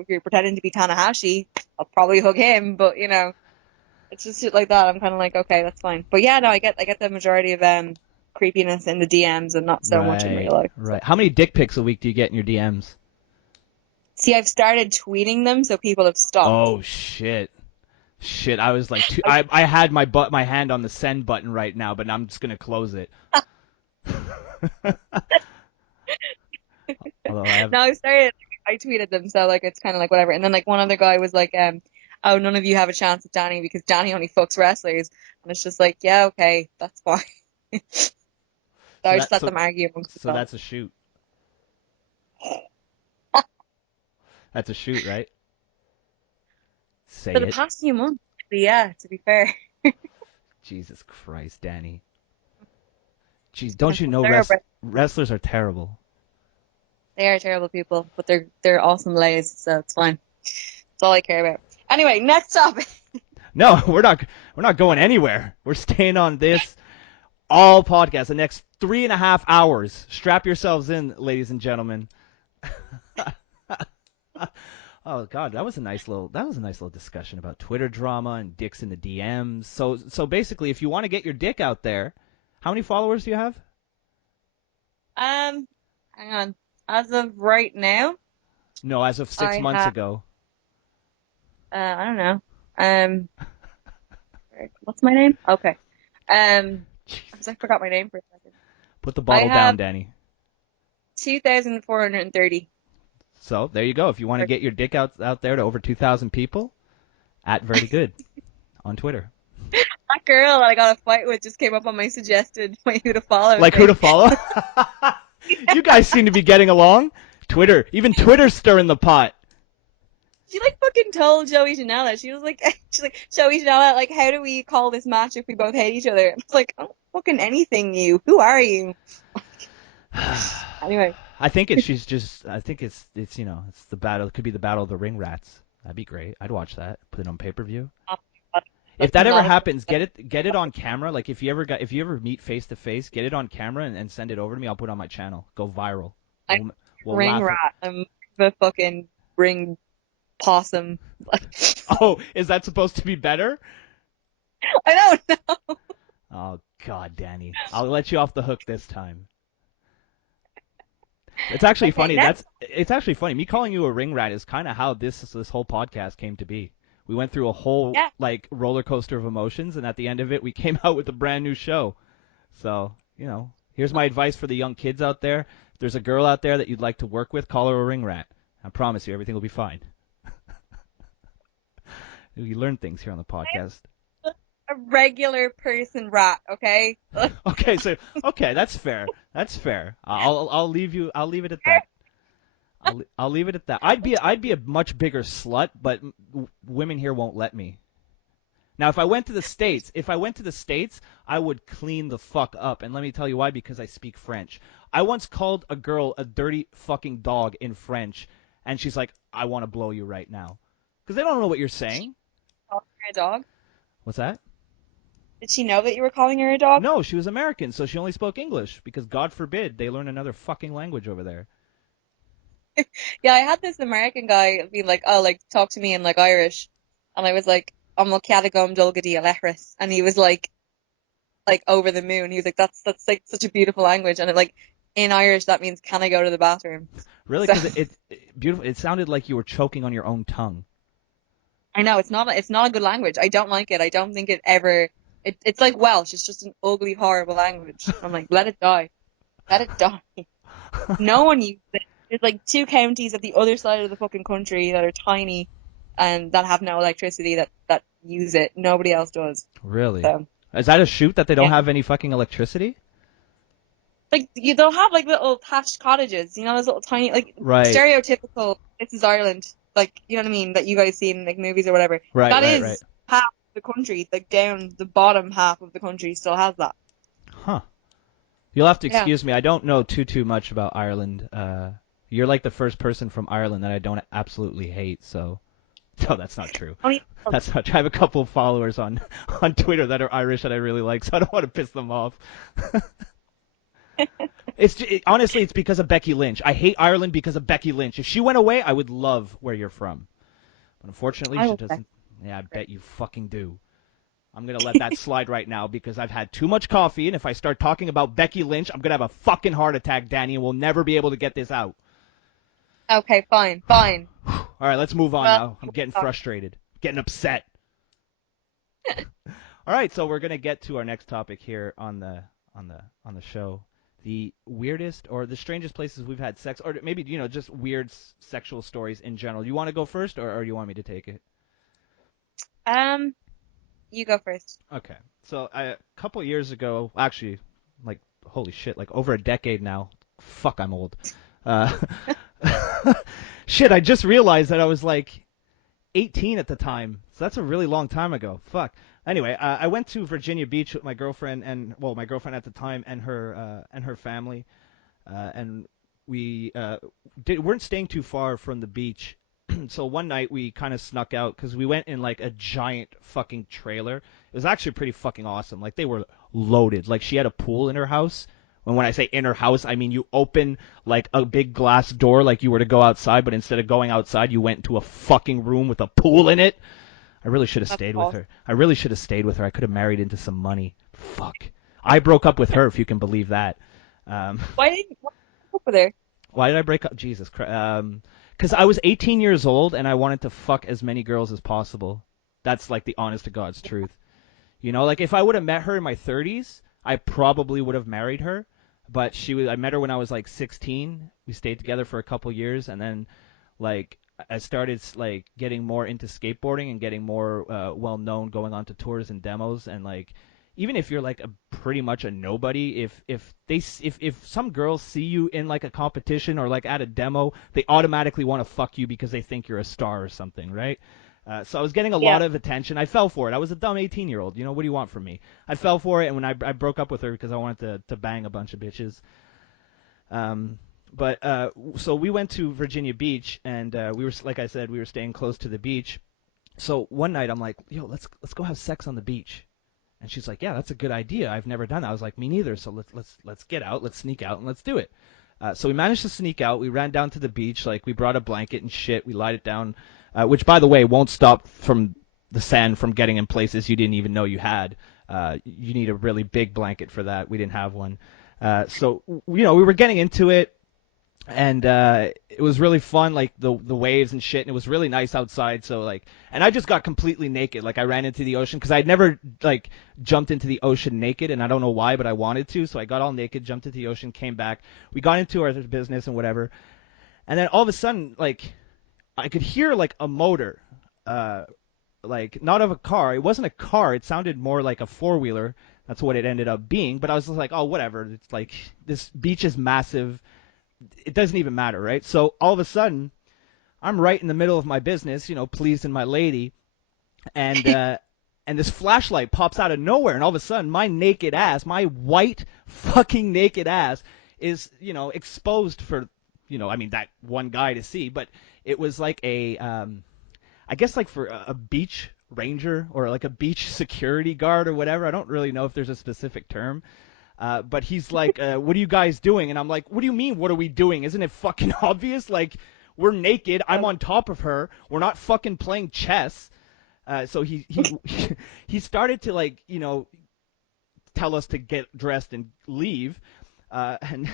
if you're pretending to be Tanahashi, I'll probably hug him. But, it's just shit like that. I'm kind of like, okay, that's fine. But yeah, no, I get the majority of creepiness in the DMs and not so much in Right. real life. So. Right. How many dick pics a week do you get in your DMs? See, I've started tweeting them, so people have stopped. Oh shit. Shit, I was like, I had my hand on the send button right now, but I'm just gonna close it. Although I have, No, I started. I tweeted them, so like it's kind of like whatever. And then like one other guy was like, "Oh, none of you have a chance at Dannii because Dannii only fucks wrestlers." And it's just like, yeah, okay, that's fine. So I just let them argue amongst so themselves. that's a shoot. That's a shoot, right? Say For the it. past few months, yeah, to be fair. Jesus Christ, Dannii. Jeez, don't you know They're wrestlers are terrible? They are terrible people, but they're awesome lays, so it's fine. That's all I care about. Anyway, next topic. No, we're not going anywhere. We're staying on this all podcast the next 3.5 hours. Strap yourselves in, ladies and gentlemen. Oh God, that was a nice little discussion about Twitter drama and dicks in the DMs. So basically, if you want to get your dick out there, how many followers do you have? Hang on. As of right now, No, as of 6 months have, ago. I don't know. What's my name? Okay. Because I forgot my name for a second. Put the bottle down, have Dannii. 2,430. So there you go. If you want to get your dick out there to over 2,000 people, at Very Good on Twitter. That girl that I got a fight with just came up on my suggested who to follow. Like who to follow? You guys seem to be getting along. Twitter, even Twitter's stirring the pot. She like fucking told Joey Janela. She's like, Joey Janela, like, how do we call this match if we both hate each other? It's like, oh, fucking anything, you. Who are you? Anyway. I think it's it's the battle. It could be the battle of the ring rats. That'd be great. I'd watch that. Put it on pay-per-view. If that ever happens, get it on camera. Like if you ever meet face to face, get it on camera and send it over to me. I'll put it on my channel. Go viral. We'll ring rat. I'm the fucking ring possum. Oh, is that supposed to be better? I don't know. Oh God, Dannii, I'll let you off the hook this time. It's actually funny. It's actually funny. Me calling you a ring rat is kind of how this whole podcast came to be. We went through a whole like roller coaster of emotions, and at the end of it, we came out with a brand new show. So here's my advice for the young kids out there. If there's a girl out there that you'd like to work with, call her a ring rat. I promise you, everything will be fine. You learn things here on the podcast. A regular person rat, okay? Okay, that's fair. That's fair. I'll leave it at that. I'll leave it at that. I'd be a much bigger slut, but women here won't let me. Now, if I went to the States, I would clean the fuck up, and let me tell you why. Because I speak French. I once called a girl a dirty fucking dog in French, and she's like, "I want to blow you right now," because they don't know what you're saying. Calling her a dog? What's that? Did she know that you were calling her a dog? No, she was American, so she only spoke English, because God forbid they learn another fucking language over there. Yeah, I had this American guy be like, "Oh, like talk to me in like Irish," and I was like, "I'm Ciadagum Dulgadi Alechris," and he was like over the moon. He was like, "That's like such a beautiful language," and like in Irish that means, "Can I go to the bathroom?" Really? Because it beautiful. It sounded like you were choking on your own tongue. I know it's not a good language. I don't like it. I don't think it ever. It's like Welsh. It's just an ugly, horrible language. I'm like, let it die. Let it die. No one uses it. There's like 2 counties at the other side of the fucking country that are tiny and that have no electricity that use it. Nobody else does. Really? So, is that a shoot that they don't have any fucking electricity? like they'll have like little thatched cottages, those little tiny stereotypical "This is Ireland," like you know what I mean, that you guys see in like movies or whatever. Right. That is right. half the country, like down the bottom half of the country still has that. Huh. You'll have to excuse me. I don't know too much about Ireland. You're like the first person from Ireland that I don't absolutely hate, so no, that's not true. That's not true. I have a couple of followers on Twitter that are Irish that I really like, so I don't want to piss them off. Honestly, it's because of Becky Lynch. I hate Ireland because of Becky Lynch. If she went away, I would love where you're from. But unfortunately, she doesn't. Yeah, I bet you fucking do. I'm going to let that slide right now because I've had too much coffee, and if I start talking about Becky Lynch, I'm going to have a fucking heart attack, Dannii, and we'll never be able to get this out. Okay, fine. All right, let's move on now. I'm getting frustrated. Getting upset. All right, so we're gonna get to our next topic here on the show. The weirdest or the strangest places we've had sex, or maybe just weird sexual stories in general. You want to go first, or you want me to take it? Um, you go first. Okay. So a couple years ago, actually, like holy shit, like over a decade now. Fuck, I'm old. Uh, shit, I just realized that I was like 18 at the time. So that's a really long time ago. Fuck. Anyway, I went to Virginia Beach with my girlfriend my girlfriend at the time and her family, and we weren't staying too far from the beach. So one night we kind of snuck out because we went in like a giant fucking trailer. It was actually pretty fucking awesome. Like they were loaded. Like she had a pool in her house. And when I say in her house, I mean you open like a big glass door like you were to go outside, but instead of going outside, you went into a fucking room with a pool in it. I really should have That's stayed with awesome. her. I really should have stayed with her. I could have married into some money. Fuck. I broke up with her, if you can believe that. Um, Why did you go over there? why did I break up? Jesus Christ. Because I was 18 years old and I wanted to fuck as many girls as possible. That's like the honest to God's truth. Like if I would have met her in my 30s, I probably would have married her. But I met her when I was like 16. We stayed together for a couple years, and then like I started like getting more into skateboarding and getting more well known, going on to tours and demos, and like even if you're like pretty much a nobody, if some girls see you in like a competition or like at a demo, they automatically want to fuck you because they think you're a star or something, right? So I was getting a Yeah. lot of attention. I fell for it. I was a dumb 18-year-old. What do you want from me? I fell for it, and when I broke up with her because I wanted to bang a bunch of bitches. But so we went to Virginia Beach, and we were, like I said, we were staying close to the beach. So one night I'm like, yo, let's go have sex on the beach. And she's like, yeah, that's a good idea. I've never done that. I was like, me neither. So let's get out. Let's sneak out and let's do it. So we managed to sneak out. We ran down to the beach. Like we brought a blanket and shit. We lied it down, which by the way won't stop from the sand from getting in places you didn't even know you had. You need a really big blanket for that. We didn't have one. So we were getting into it, and it was really fun, like the waves and shit, and it was really nice outside. So like, and I just got completely naked. Like I ran into the ocean because I'd never like jumped into the ocean naked, and I don't know why, but I wanted to. So I got all naked, jumped into the ocean, came back. We got into our business and whatever, and then all of a sudden, like I could hear like a motor, like not of a car. It wasn't a car. It sounded more like a four-wheeler. That's what it ended up being. But I was just like, oh, whatever. It's like this beach is massive. It doesn't even matter, right? So all of a sudden, I'm right in the middle of my business, pleasing my lady, and and this flashlight pops out of nowhere, and all of a sudden, my naked ass, my white fucking naked ass, is exposed for I mean that one guy to see, but it was like I guess like for a beach ranger or like a beach security guard or whatever. I don't really know if there's a specific term. But he's like, what are you guys doing? And I'm like, what do you mean, what are we doing? Isn't it fucking obvious? Like, we're naked. I'm on top of her. We're not fucking playing chess. So he started to like, tell us to get dressed and leave. And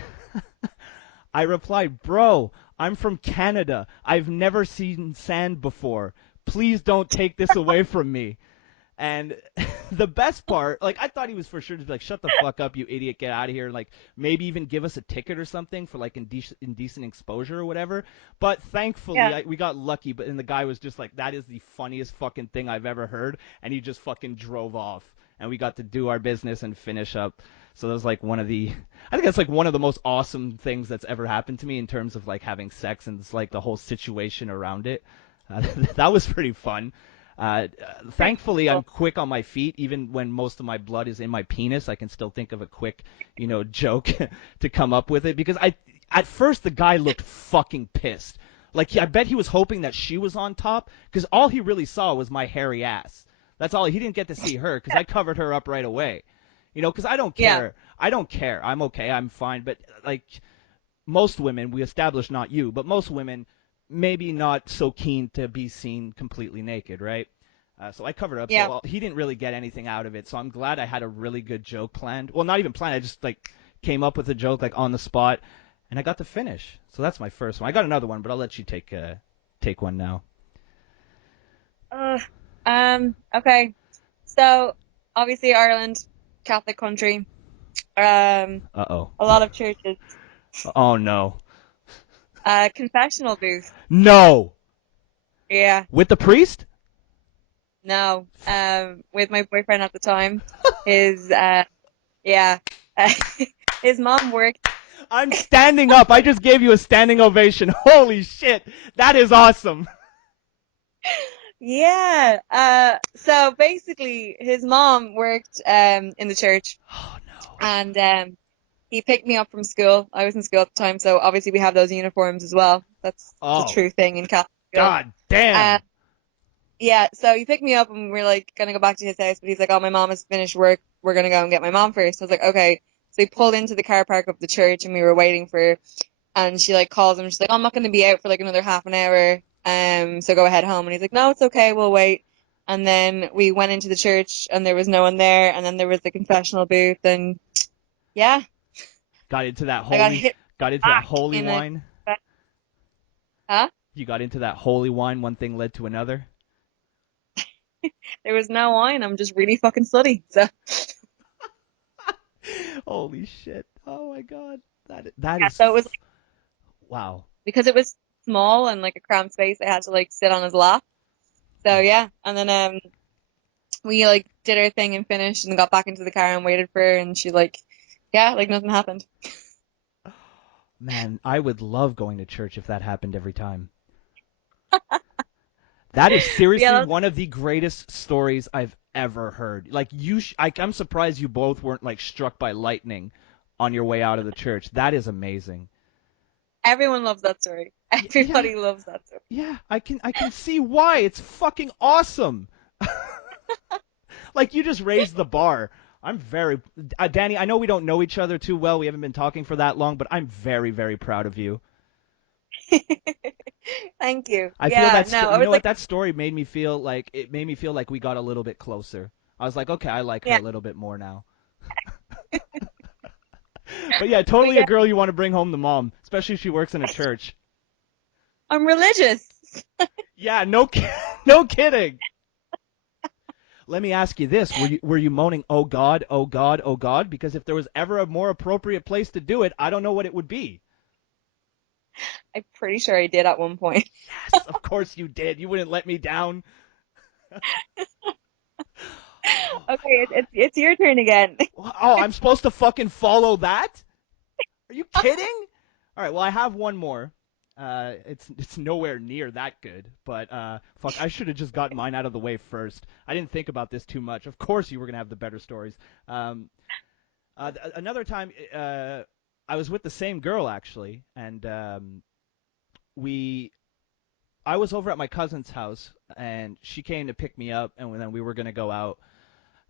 I replied, bro, I'm from Canada. I've never seen sand before. Please don't take this away from me. And the best part, like, I thought he was for sure to be like, shut the fuck up, you idiot, get out of here, and, like, maybe even give us a ticket or something for, like, indecent exposure or whatever. But thankfully, Yeah. we got lucky, and the guy was just like, that is the funniest fucking thing I've ever heard, and he just fucking drove off. And we got to do our business and finish up. So that was, like, I think that's, like, one of the most awesome things that's ever happened to me in terms of, like, having sex and, it's, like, the whole situation around it. That was pretty fun. Thankfully, I'm quick on my feet. Even when most of my blood is in my penis, I can still think of a quick, joke to come up with it. Because at first, the guy looked fucking pissed. Like, I bet he was hoping that she was on top, because all he really saw was my hairy ass. That's all. He didn't get to see her, because I covered her up right away. Because I don't Yeah. care. I don't care. I'm okay. I'm fine. But, like, most women, we established not you, but most women maybe not so keen to be seen completely naked, right? So I covered up. Yeah. So he didn't really get anything out of it. So I'm glad I had a really good joke planned. Well, not even planned. I just like came up with a joke like on the spot, and I got to finish. So that's my first one. I got another one, but I'll let you take one now. Okay. So obviously Ireland, Catholic country, um, Uh-oh. a lot of churches, Oh, no. confessional booth. No! Yeah, With the priest? no. With my boyfriend at the time, his yeah, his mom worked. I'm standing up. I just gave you a standing ovation. Holy shit. That is awesome. Yeah. So basically, his mom worked in the church, Oh, no. and he picked me up from school. I was in school at the time, so obviously we have those uniforms as well. That's the Oh, true thing in Catholic school. god damn. Yeah, so he picked me up and we're like gonna go back to his house, but he's like, "Oh, my mom has finished work. We're gonna go and get my mom first." I was like, "Okay." So he pulled into the car park of the church and we were waiting for her, and she like calls him. She's like, "Oh, I'm not gonna be out for like another half an hour. So go ahead home." And he's like, "No, it's okay. We'll wait." And then we went into the church and there was no one there, and then there was the confessional booth, and yeah, Got into that I got holy hit got into that back holy in a wine. huh? You got into that holy wine, one thing led to another. There was no wine. I'm just really fucking slutty. So Holy shit. Oh my god. That yeah, is so it was wow. because it was small and like a cramped space, I had to like sit on his lap. So yeah, and then we like did our thing and finished and got back into the car and waited for her and she like yeah, like nothing happened. Man, I would love going to church if that happened every time. That is But yeah, seriously that's one of the greatest stories I've ever heard. Like I'm surprised you both weren't like struck by lightning on your way out of the church. That is amazing. everyone loves that story. Yeah, Everybody loves that story. yeah, I can see why. It's fucking awesome. Like you just raised the bar. I'm very Dannii, I know we don't know each other too well. We haven't been talking for that long, but I'm very, very proud of you. Thank you. I feel Yeah, that no, I you was know what like, that story made me feel like we got a little bit closer. I was like, okay, I like her yeah, a little bit more now. But yeah, but totally a yeah, girl you want to bring home the mom, especially if she works in a church. I'm religious. Yeah, no kidding. Let me ask you this: were you moaning, "Oh God, oh God, oh God"? Because if there was ever a more appropriate place to do it, I don't know what it would be. I'm pretty sure I did at one point. Yes, of course you did. You wouldn't let me down. Oh my Okay, God. it's your turn again. Oh, I'm supposed to fucking follow that? Are you kidding? All right, well I have one more. It's nowhere near that good, but fuck, I should have just gotten mine out of the way first. I didn't think about this too much. Of course, you were gonna have the better stories. Um, another time, I was with the same girl actually, and we, I was over at my cousin's house, and she came to pick me up, and then we were gonna go out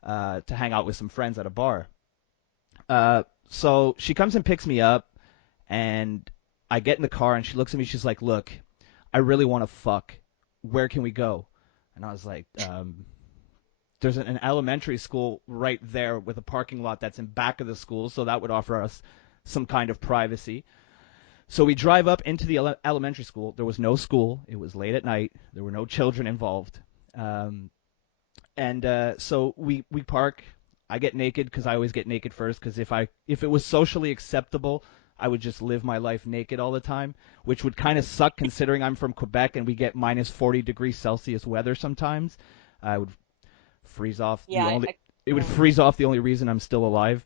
to hang out with some friends at a bar. So she comes and picks me up, and I get in the car, and she looks at me. She's like, "Look, I really want to fuck. Where can we go?" And I was like, "There's an elementary school right there with a parking lot that's in back of the school, so that would offer us some kind of privacy." So we drive up into the elementary school. There was no school. It was late at night. There were no children involved. Um, and so we park. I get naked because I always get naked first. Because if it was socially acceptable, I would just live my life naked all the time, which would kind of suck considering I'm from Quebec and we get minus 40 degrees Celsius weather sometimes. I would freeze off. Yeah, It would yeah. freeze off. The only reason I'm still alive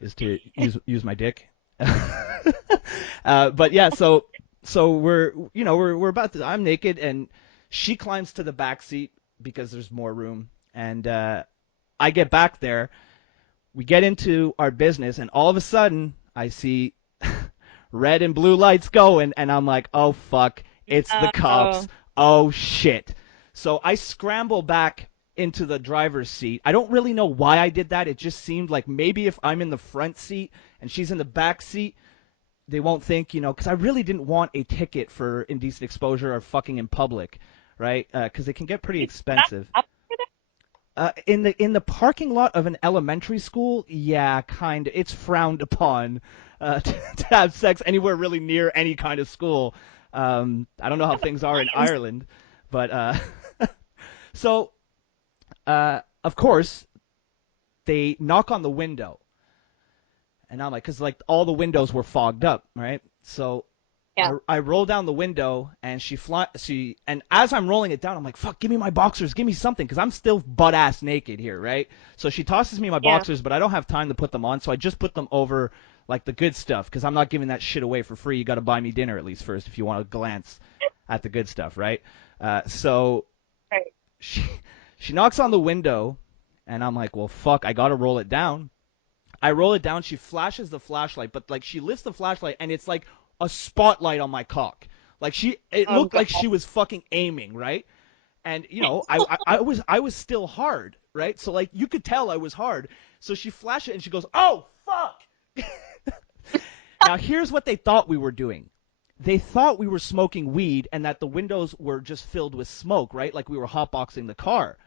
is to use my dick. But yeah, so we're about to. I'm naked and she climbs to the back seat because there's more room, and I get back there. We get into our business, and all of a sudden I see red and blue lights going, and I'm like, oh fuck, it's the cops. Oh, Oh shit. So I scramble back into the driver's seat. I don't really know why I did that. It just seemed like maybe if I'm in the front seat and she's in the back seat, they won't think, because I really didn't want a ticket for indecent exposure or fucking in public, right? Because it can get pretty that's expensive. up. In the parking lot of an elementary school, yeah, kind of. It's frowned upon to have sex anywhere really near any kind of school. I don't know how things are in Ireland, but so of course, they knock on the window. And I'm like, because like all the windows were fogged up, right? So Yeah. I roll down the window, and and as I'm rolling it down, I'm like, fuck, give me my boxers, give me something, because I'm still butt-ass naked here, right? So she tosses me my Yeah. boxers, but I don't have time to put them on, so I just put them over, like, the good stuff, because I'm not giving that shit away for free. You got to buy me dinner at least first if you want to glance at the good stuff, right? So Right. she knocks on the window, and I'm like, well, fuck, I got to roll it down. I roll it down. She flashes the flashlight, but like she lifts the flashlight, and it's like a spotlight on my cock. Like it Oh, looked like God. she was fucking aiming, right? And you know, I was still hard, right? So like you could tell I was hard. So she flashed it, and she goes, "Oh fuck!" Now here's what they thought we were doing. They thought we were smoking weed, and that the windows were just filled with smoke, right? Like we were hotboxing the car.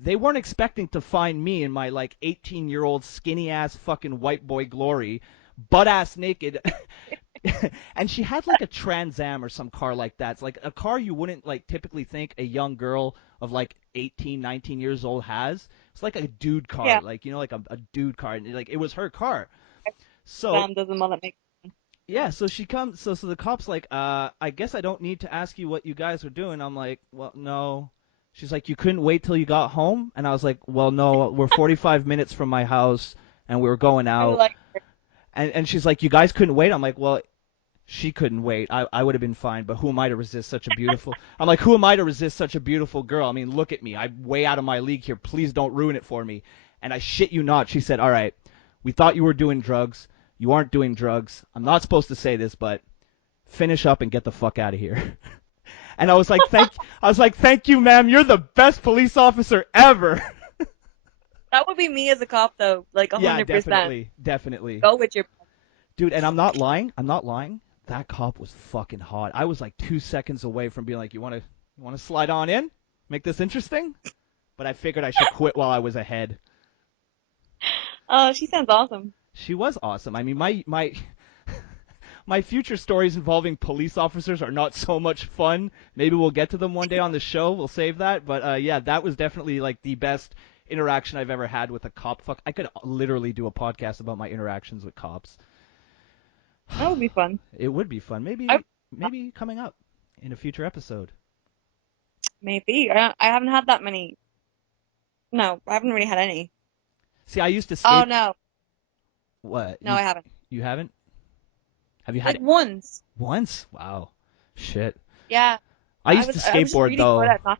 They weren't expecting to find me in my like 18-year-old skinny ass fucking white boy glory, butt ass naked. And she had like a Trans Am or some car like that. It's like a car you wouldn't like typically think a young girl of like 18, 19 years old has. It's like a dude car, Yeah. like, you know, like a dude car, and like it was her car. So Sam doesn't want to make. yeah, so she comes, so the cop's like, I guess I don't need to ask you what you guys are doing. I'm like, well, no. She's like, you couldn't wait till you got home? And I was like, well, no, we're 45 minutes from my house, and we were going I out. like. And she's like, you guys couldn't wait? I'm like, well, she couldn't wait. I would have been fine, but who am I to resist such a beautiful... I'm like, who am I to resist such a beautiful girl? I mean, look at me. I'm way out of my league here. Please don't ruin it for me. And I shit you not, she said, all right, we thought you were doing drugs. You aren't doing drugs. I'm not supposed to say this, but finish up and get the fuck out of here. And I was like, thank you, ma'am. You're the best police officer ever. That would be me as a cop, though. Like 100%. Yeah, definitely. Go with your. Dude, and I'm not lying. That cop was fucking hot. I was like 2 seconds away from being like, you want to slide on in? Make this interesting? But I figured I should quit while I was ahead. Oh, she sounds awesome. She was awesome. I mean, my my future stories involving police officers are not so much fun. Maybe we'll get to them one day on the show. We'll save that. But yeah, that was definitely like the best interaction I've ever had with a cop. Fuck, I could literally do a podcast about my interactions with cops. That would be fun. It would be fun. Maybe coming up in a future episode. Maybe. I haven't had that many. No, I haven't really had any. See, I used to skate. Oh, no. What? No, I haven't. You haven't? Have you had Like once. Once? Wow. Shit. Yeah. I used to skateboard really though. good at not-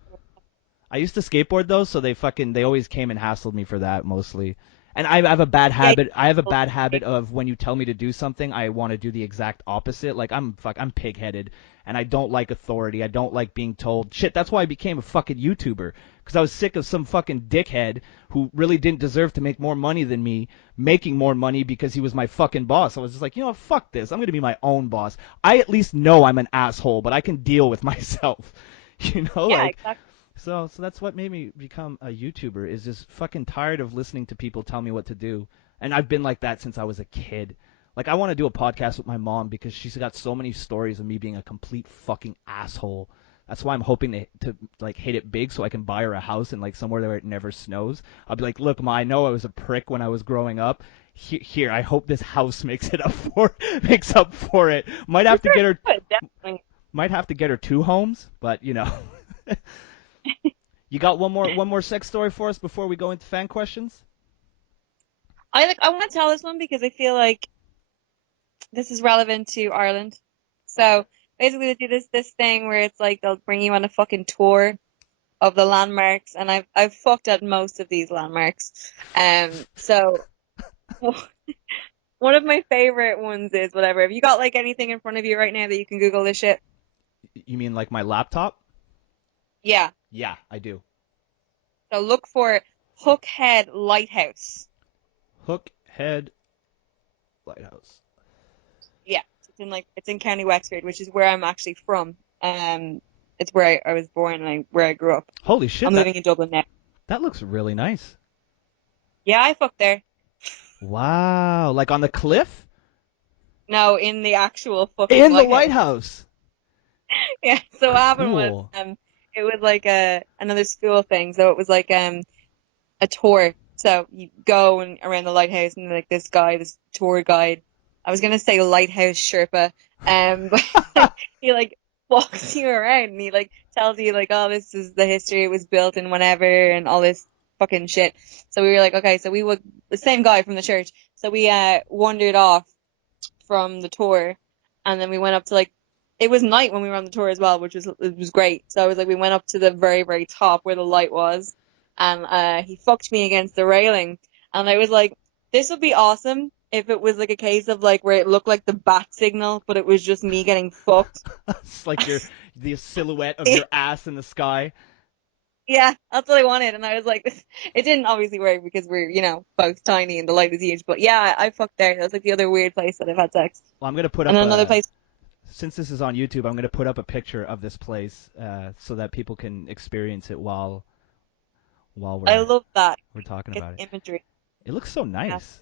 I used to skateboard though, so they always came and hassled me for that mostly. And I have a bad habit. I have a bad habit of when you tell me to do something, I want to do the exact opposite. Like I'm pig-headed, and I don't like authority. I don't like being told shit. That's why I became a fucking YouTuber, because I was sick of some fucking dickhead who really didn't deserve to make more money than me, making more money because he was my fucking boss. I was just like, you know what, fuck this. I'm gonna be my own boss. I at least know I'm an asshole, but I can deal with myself. You know, Yeah, like. exactly. So that's what made me become a YouTuber, is just fucking tired of listening to people tell me what to do. And I've been like that since I was a kid. Like, I want to do a podcast with my mom because she's got so many stories of me being a complete fucking asshole. That's why I'm hoping to like hit it big so I can buy her a house in like somewhere where it never snows. I'll be like, look, Ma, I know I was a prick when I was growing up. Here, I hope this house makes up for it. Might have to get her Definitely. Might have to get her 2 homes, but you know. You got one more sex story for us before we go into fan questions? I want to tell this one because I feel like this is relevant to Ireland. So basically, they do this thing where it's like they'll bring you on a fucking tour of the landmarks, and I've fucked at most of these landmarks. So one of my favorite ones is whatever. Have you got like anything in front of you right now that you can Google this shit? You mean like my laptop? Yeah. Yeah, I do. So look for Hookhead Lighthouse. Hookhead Lighthouse. Yeah, it's in County Wexford, which is where I'm actually from. It's where I was born and where I grew up. Holy shit! I'm living in Dublin now. That looks really nice. Yeah, I fucked there. Wow, like on the cliff? No, in the actual fucking In the lighthouse. lighthouse. Yeah. So what happened Cool. was it was like another school thing. So it was like a tour. So you go and around the lighthouse, and like this guy, this tour guide, I was gonna say lighthouse Sherpa, but he like walks you around, and he like tells you like, oh, this is the history, it was built in whenever, and all this fucking shit. So we were like, okay, so we would the same guy from the church. So we wandered off from the tour, and then we went up to like it was night when we were on the tour as well, which was it was great. So I was like, we went up to the very very top where the light was, and he fucked me against the railing, and I was like, this would be awesome if it was like a case of like where it looked like the bat signal, but it was just me getting fucked. It's like the silhouette of your ass in the sky. Yeah, that's what I wanted, and I was like, it didn't obviously work because we're, you know, both tiny and the light is huge. But yeah, I fucked there. That was like the other weird place that I've had sex. Well, I'm gonna put up And then another place. since this is on YouTube, I'm gonna put up a picture of this place so that people can experience it while I love that. we're talking It's about it. imagery. It looks so nice.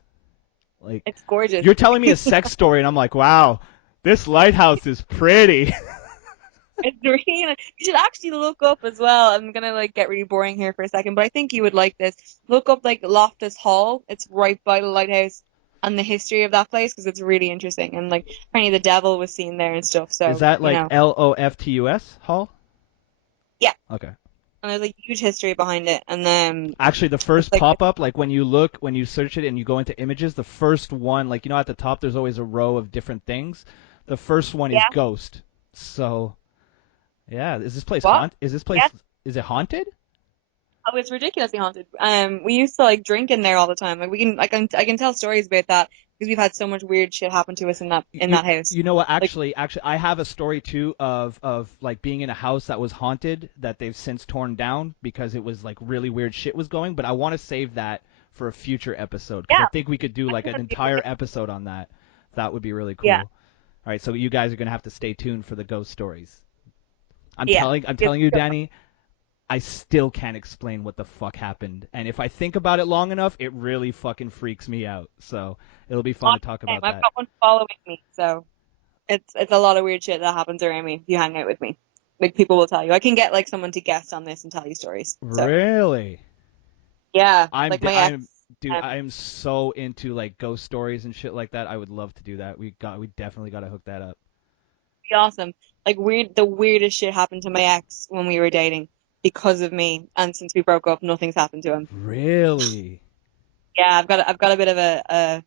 Like It's gorgeous. you're telling me a sex story, and I'm like, wow, this lighthouse is pretty. It's really, you should actually look up as well. I'm gonna like get really boring here for a second, but I think you would like this. Look up like Loftus Hall. It's right by the lighthouse, and the history of that place because it's really interesting. And like apparently the devil was seen there and stuff. So Is that you like know. Loftus Hall? Yeah. Okay. And there's like huge history behind it. And then Actually, the first like pop-up, like when you search it and you go into images, the first one, like, you know, at the top, there's always a row of different things. The first one is Yeah. Ghost. So, yeah, is this place What? Is this place Yes. is it haunted? Oh, it's ridiculously haunted. We used to like drink in there all the time. Like I can tell stories about that because we've had so much weird shit happen to us in that house. You know what? Actually, I have a story too of like being in a house that was haunted that they've since torn down because it was like really weird shit was going. But I want to save that for a future episode because Yeah. I think we could do like an That'd be entire great. episode on that. That would be really cool. Yeah. All right, so you guys are gonna have to stay tuned for the ghost stories. I'm Yeah. telling you, Good. Dannii, I still can't explain what the fuck happened, and if I think about it long enough, it really fucking freaks me out. So it'll be fun to talk about I've that. got one following me, so it's a lot of weird shit that happens around me if you hang out with me. Like people will tell you. I can get like someone to guest on this and tell you stories. So Really? yeah, I'm like d- my I'm ex. dude, I am so into like ghost stories and shit like that. I would love to do that. We definitely got to hook that up. Be awesome. Like the weirdest shit happened to my ex when we were dating because of me, and since we broke up, nothing's happened to him. Really? Yeah, I've got a bit of a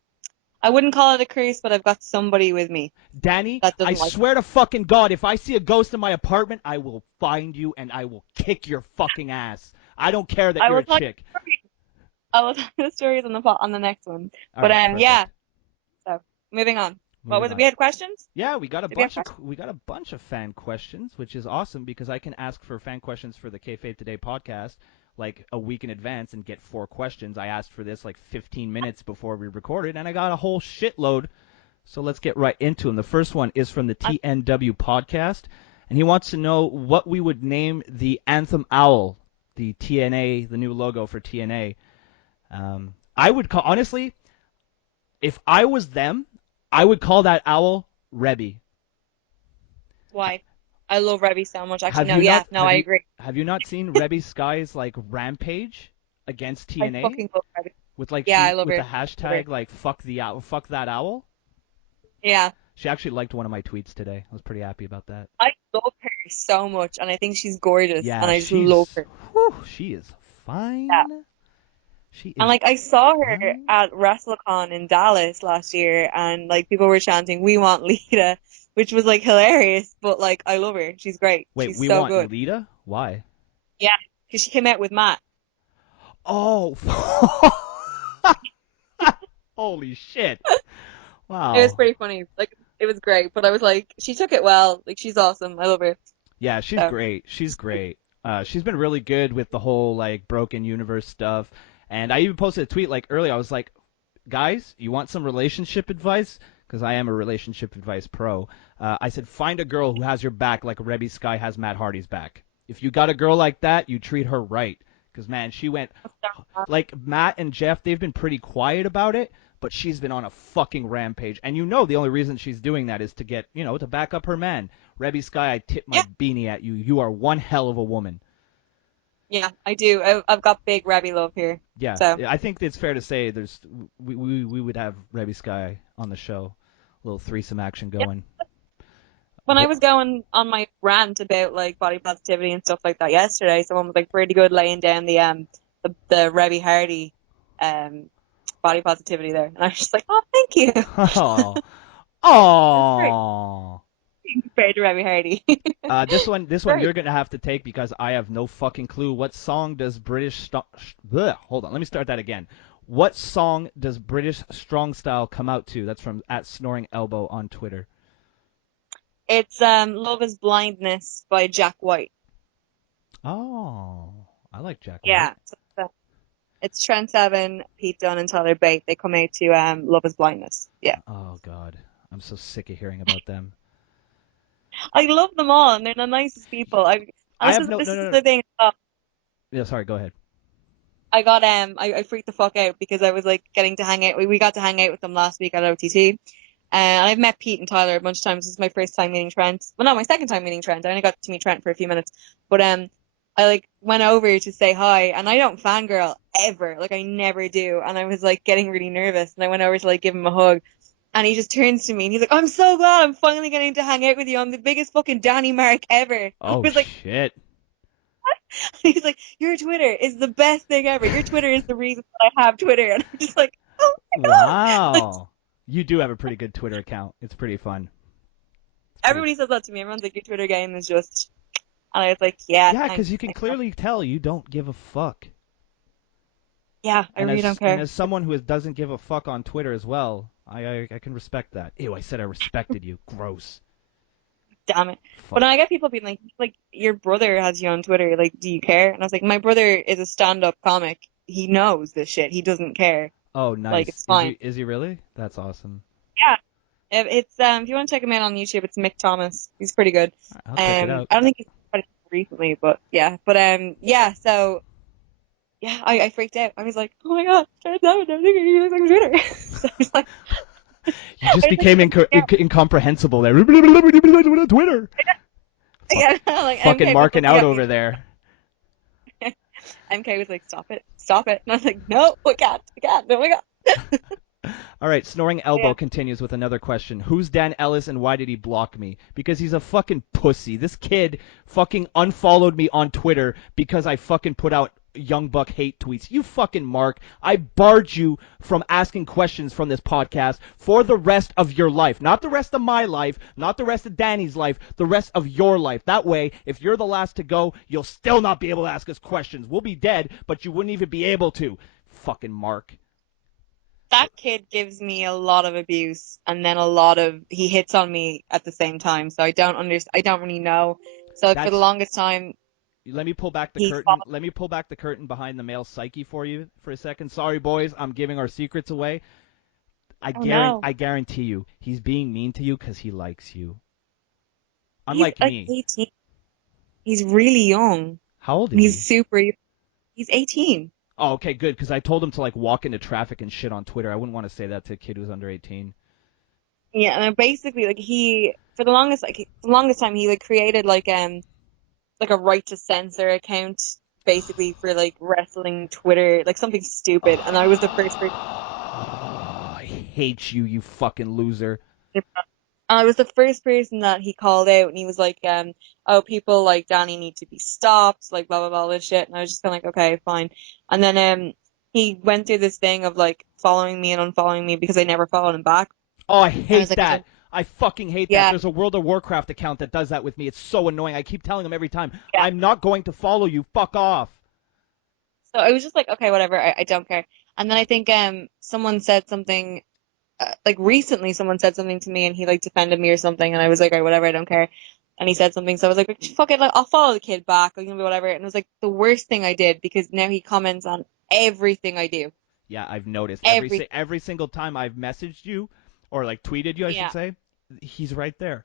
I wouldn't call it a curse, but I've got somebody with me Dannii, that I doesn't like. swear to fucking God, if I see a ghost in my apartment, I will find you and I will kick your fucking ass. I don't care that I you're will a tell chick. I will tell you the stories on the next one. All But right, perfect. yeah. So moving on. What was Moving it? on. We had questions? Yeah, we got a Did we have bunch of fan questions, which is awesome because I can ask for fan questions for the Kayfabe Today podcast like a week in advance and get 4 questions. I asked for this like 15 minutes before we recorded, and I got a whole shitload. So let's get right into them. The first one is from the TNW podcast, and he wants to know what we would name the Anthem Owl, the TNA, the new logo for TNA. I would call, honestly, if I was them, I would call that owl Rebby. Why? I love Revy so much. Actually, I you- agree. Have you not seen Rebby Sky's like rampage against I TNA fucking love Revy. with like Yeah, I love with her. the hashtag like fuck that owl? Yeah, She actually liked one of my tweets today. I was pretty happy about that. I love her so much, and I think she's gorgeous, Yeah, and I just love her. She is fine. Yeah. She is. And like I saw her fine. at WrestleCon in Dallas last year, and like people were chanting, "We want Lita," which was like hilarious. But like I love her. She's great. Wait, She's we so want good. Lita? Why? Yeah, because she came out with Matt. Oh. Holy shit. Wow. It was pretty funny. Like it was great. But I was like, she took it well. Like she's awesome. I love her. Yeah, she's So. great. She's great. She's been really good with the whole like broken universe stuff. And I even posted a tweet like earlier. I was like, guys, you want some relationship advice? Because I am a relationship advice pro. I said, find a girl who has your back like Rebby Sky has Matt Hardy's back. If you got a girl like that, you treat her right. Because, man, she went like Matt and Jeff, they've been pretty quiet about it, but she's been on a fucking rampage. And you know the only reason she's doing that is to get, to back up her man. Rebby Sky, I tip my beanie at you. You are one hell of a woman. Yeah, I do. I've got big Rebby love here. Yeah, So I think it's fair to say we would have Rebby Sky on the show, a little threesome action yeah, going. when I Bo- was going on my rant about like body positivity and stuff like that yesterday, someone was like pretty good laying down the Rebby Hardy um body positivity there, and I was just like, oh, thank you. Oh, That's great. oh. Compared to Rebby Hardy. This one Great. you're gonna have to take because I have no fucking clue. What song does hold on, let me start that again. What song does British Strong Style come out to? That's from at Snoring Elbow on Twitter. It's Love Is Blindness by Jack White. Oh, I like Jack White. Yeah. So it's Trent Seven, Pete Dunne, and Tyler Bate. They come out to Love Is Blindness. Yeah. Oh God, I'm so sick of hearing about them. I love them all, and they're the nicest people. I This have is no this no is no. the thing. Yeah, sorry. Go ahead. I freaked the fuck out because I was like getting to hang out. We got to hang out with them last week at OTT. And I've met Pete and Tyler a bunch of times. This is my first time meeting Trent. Well, not my second time meeting Trent. I only got to meet Trent for a few minutes. But I like went over to say hi, and I don't fangirl ever. Like I never do. And I was like getting really nervous, and I went over to like give him a hug. And he just turns to me and he's like, I'm so glad I'm finally getting to hang out with you. I'm the biggest fucking Dannii mark ever. I Oh was like, shit. he's like, your Twitter is the best thing ever. Your Twitter is the reason that I have Twitter. And I'm just like, oh my God. Like, Wow. You do have a pretty good Twitter account. It's pretty fun. It's pretty. everybody says that to me. Everyone's like, your Twitter game is just, and I was like, yeah, Yeah, because thanks. you can clearly tell you don't give a fuck. Yeah, I And really don't and care. as someone who doesn't give a fuck on Twitter as well, I can respect that. Ew, I said I respected you. Gross. Damn it. But Fuck. I get people being like, your brother has you on Twitter. Like, do you care? And I was like, my brother is a stand-up comic. He knows this shit. He doesn't care. Oh, Like, nice. it's Is fine. he really? That's awesome. Yeah. It's if you want to check him out on YouTube, it's Mick Thomas. He's pretty good. I'll check it out. I don't think he's quite recently, but yeah. But yeah. So yeah, I freaked out. I was like, oh my God, turns out I think he looks like Twitter. So I was like, You just I was became like, yeah, incomprehensible there. Twitter. Fuck, yeah. Like fucking MK was marking looking out at me. over there. MK was like, stop it. And I was like, no, I can't. Oh my God. All right, Snoring Elbow Yeah. continues with another question. Who's Dan Ellis and why did he block me? Because he's a fucking pussy. This kid fucking unfollowed me on Twitter because I fucking put out Young Buck hate tweets. You fucking Mark, I barred you from asking questions from this podcast for the rest of your life. Not the rest of my life, not the rest of Danny's life, the rest of your life. That way, if you're the last to go, you'll still not be able to ask us questions. We'll be dead, but you wouldn't even be able to. Fucking Mark. That kid gives me a lot of abuse, and then he hits on me at the same time. So I don't really know. So for the That's longest time, Let me pull back the he curtain. fought. Let me pull back the curtain behind the male psyche for you for a second. Sorry, boys, I'm giving our secrets away. Oh no, I guarantee you, he's being mean to you because he likes you. he's Unlike like me. 18. He's really young. How old is He's he? super young. He's 18. Oh, okay, good. Because I told him to like walk into traffic and shit on Twitter. I wouldn't want to say that to a kid who's under 18. Yeah, and then basically like for the longest time he like created like a right to censor account basically for like wrestling Twitter, like something stupid. And I was the first person. I hate you, you fucking loser. I was the first person that he called out, and he was like, oh, people like Dannii need to be stopped, like blah blah blah, all this shit. And I was just kind of like, okay, fine. And then he went through this thing of like following me and unfollowing me because I never followed him back. Oh, I And I was hate like, that. I fucking hate that. yeah, There's a World of Warcraft account that does that with me. It's so annoying. I keep telling him every time, yeah. I'm not going to follow you. Fuck off. So I was just like, okay, whatever, I don't care. And then I think someone said something. Like recently, someone said something to me, and he like defended me or something, and I was like, alright, whatever, I don't care. And he said something, so I was like, fuck it, like, I'll follow the kid back, like, whatever. And it was like the worst thing I did because now he comments on everything I do. Yeah, I've noticed Every, every single time I've messaged you or like tweeted you, I should yeah, say, he's right there.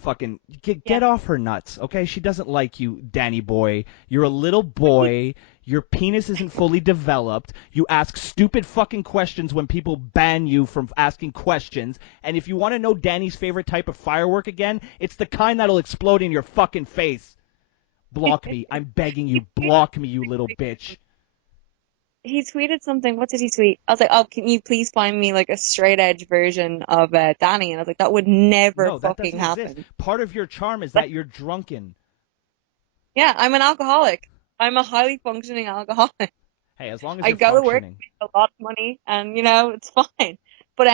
Fucking get yeah. off her nuts, okay? She doesn't like you, Danny boy. You're a little boy. Your penis isn't fully developed. You ask stupid fucking questions when people ban you from asking questions. And if you want to know Danny's favorite type of firework again, it's the kind that'll explode in your fucking face. Block me. I'm begging you. Block me, you little bitch. He tweeted something. What did he tweet? I was like, oh, can you please find me like a straight edge version of Dannii? And I was like, that would never No, that fucking doesn't exist. happen. Part of your charm is Like, that you're drunken. yeah, I'm an alcoholic. I'm a highly functioning alcoholic. Hey, as long as I you're go to work, functioning. make a lot of money, and it's fine. But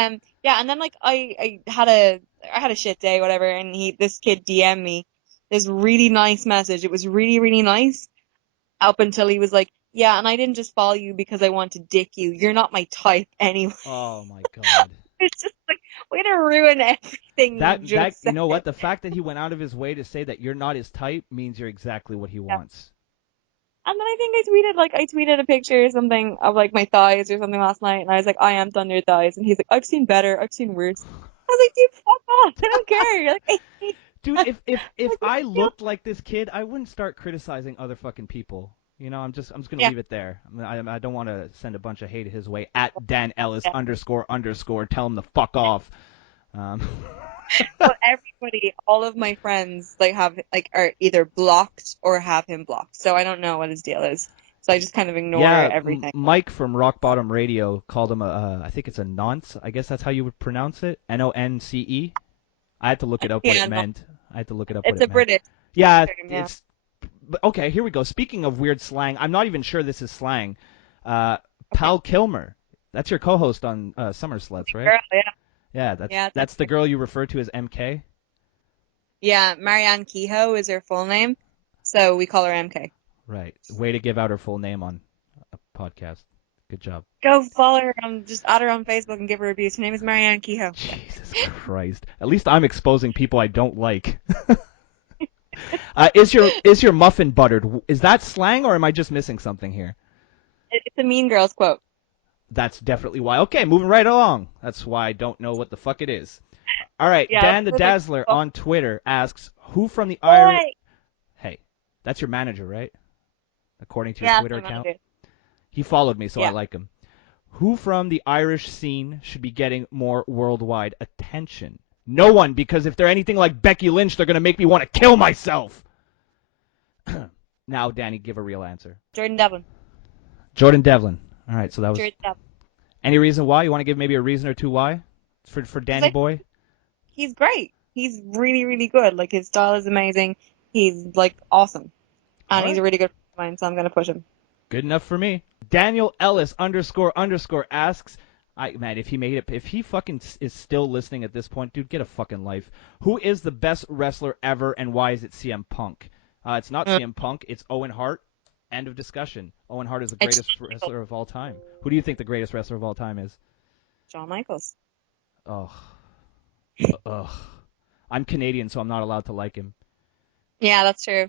yeah, and then like I had a shit day, whatever, and this kid DM'd me this really nice message. It was really, really nice up until he was like, yeah, and I didn't just follow you because I want to dick you. You're not my type anyway. Oh my god. It's just like, way to ruin everything you just You said. know what? The fact that he went out of his way to say that you're not his type means you're exactly what he wants. And then I think I tweeted a picture or something of like my thighs or something last night, and I was like, I am thunder thighs, and he's like, I've seen better, I've seen worse. I was like, dude, fuck off, I don't care. You're like, Dude, if I looked like this kid, I wouldn't start criticizing other fucking people. You know, I'm just gonna leave it there. I don't want to send a bunch of hate his way. At Dan Ellis __. Tell him to fuck off. But everybody, all of my friends, are either blocked or have him blocked. So I don't know what his deal is. So I just kind of ignore everything. Mike from Rock Bottom Radio called him I think it's a nonce. I guess that's how you would pronounce it. Nonce. I had to look it up what it meant. It's a British. Yeah, term, yeah. it's. Okay, here we go. Speaking of weird slang, I'm not even sure this is slang. Pal Kilmer, that's your co-host on Summer Sluts, right? Girl, Yeah, that's the girl you refer to as MK. Yeah, Marianne Kehoe is her full name, so we call her MK. Right. Way to give out her full name on a podcast. Good job. Go follow her. Just add her on Facebook and give her reviews. Her name is Marianne Kehoe. Jesus Christ. At least I'm exposing people I don't like. Is your muffin buttered? Is that slang, or am I just missing something here? It's a Mean Girls quote. That's definitely why. Okay, moving right along. That's why I don't know what the fuck it is. All right, Yeah, Dan the Dazzler on Twitter asks, who from the Irish... Hey, that's your manager, right? According to your Twitter account? Manager. He followed me, so I like him. Who from the Irish scene should be getting more worldwide attention? No one, because if they're anything like Becky Lynch, they're going to make me want to kill myself. Now, Danny, give a real answer. Jordan Devlin. Jordan Devlin. All right, so that was... Jordan Devlin. Any reason why? You want to give maybe a reason or two why? For Danny Boy? He's great. He's really, really good. Like, his style is amazing. He's, like, awesome. And he's a really good friend of mine, so I'm going to push him. Good enough for me. Daniel Ellis __ asks, man, if he fucking is still listening at this point, dude, get a fucking life. Who is the best wrestler ever, and why is it CM Punk? It's not CM Punk, it's Owen Hart. End of discussion. Owen Hart is the greatest wrestler of all time. Who do you think the greatest wrestler of all time is? Shawn Michaels. Ugh. I'm Canadian, so I'm not allowed to like him. Yeah, that's true.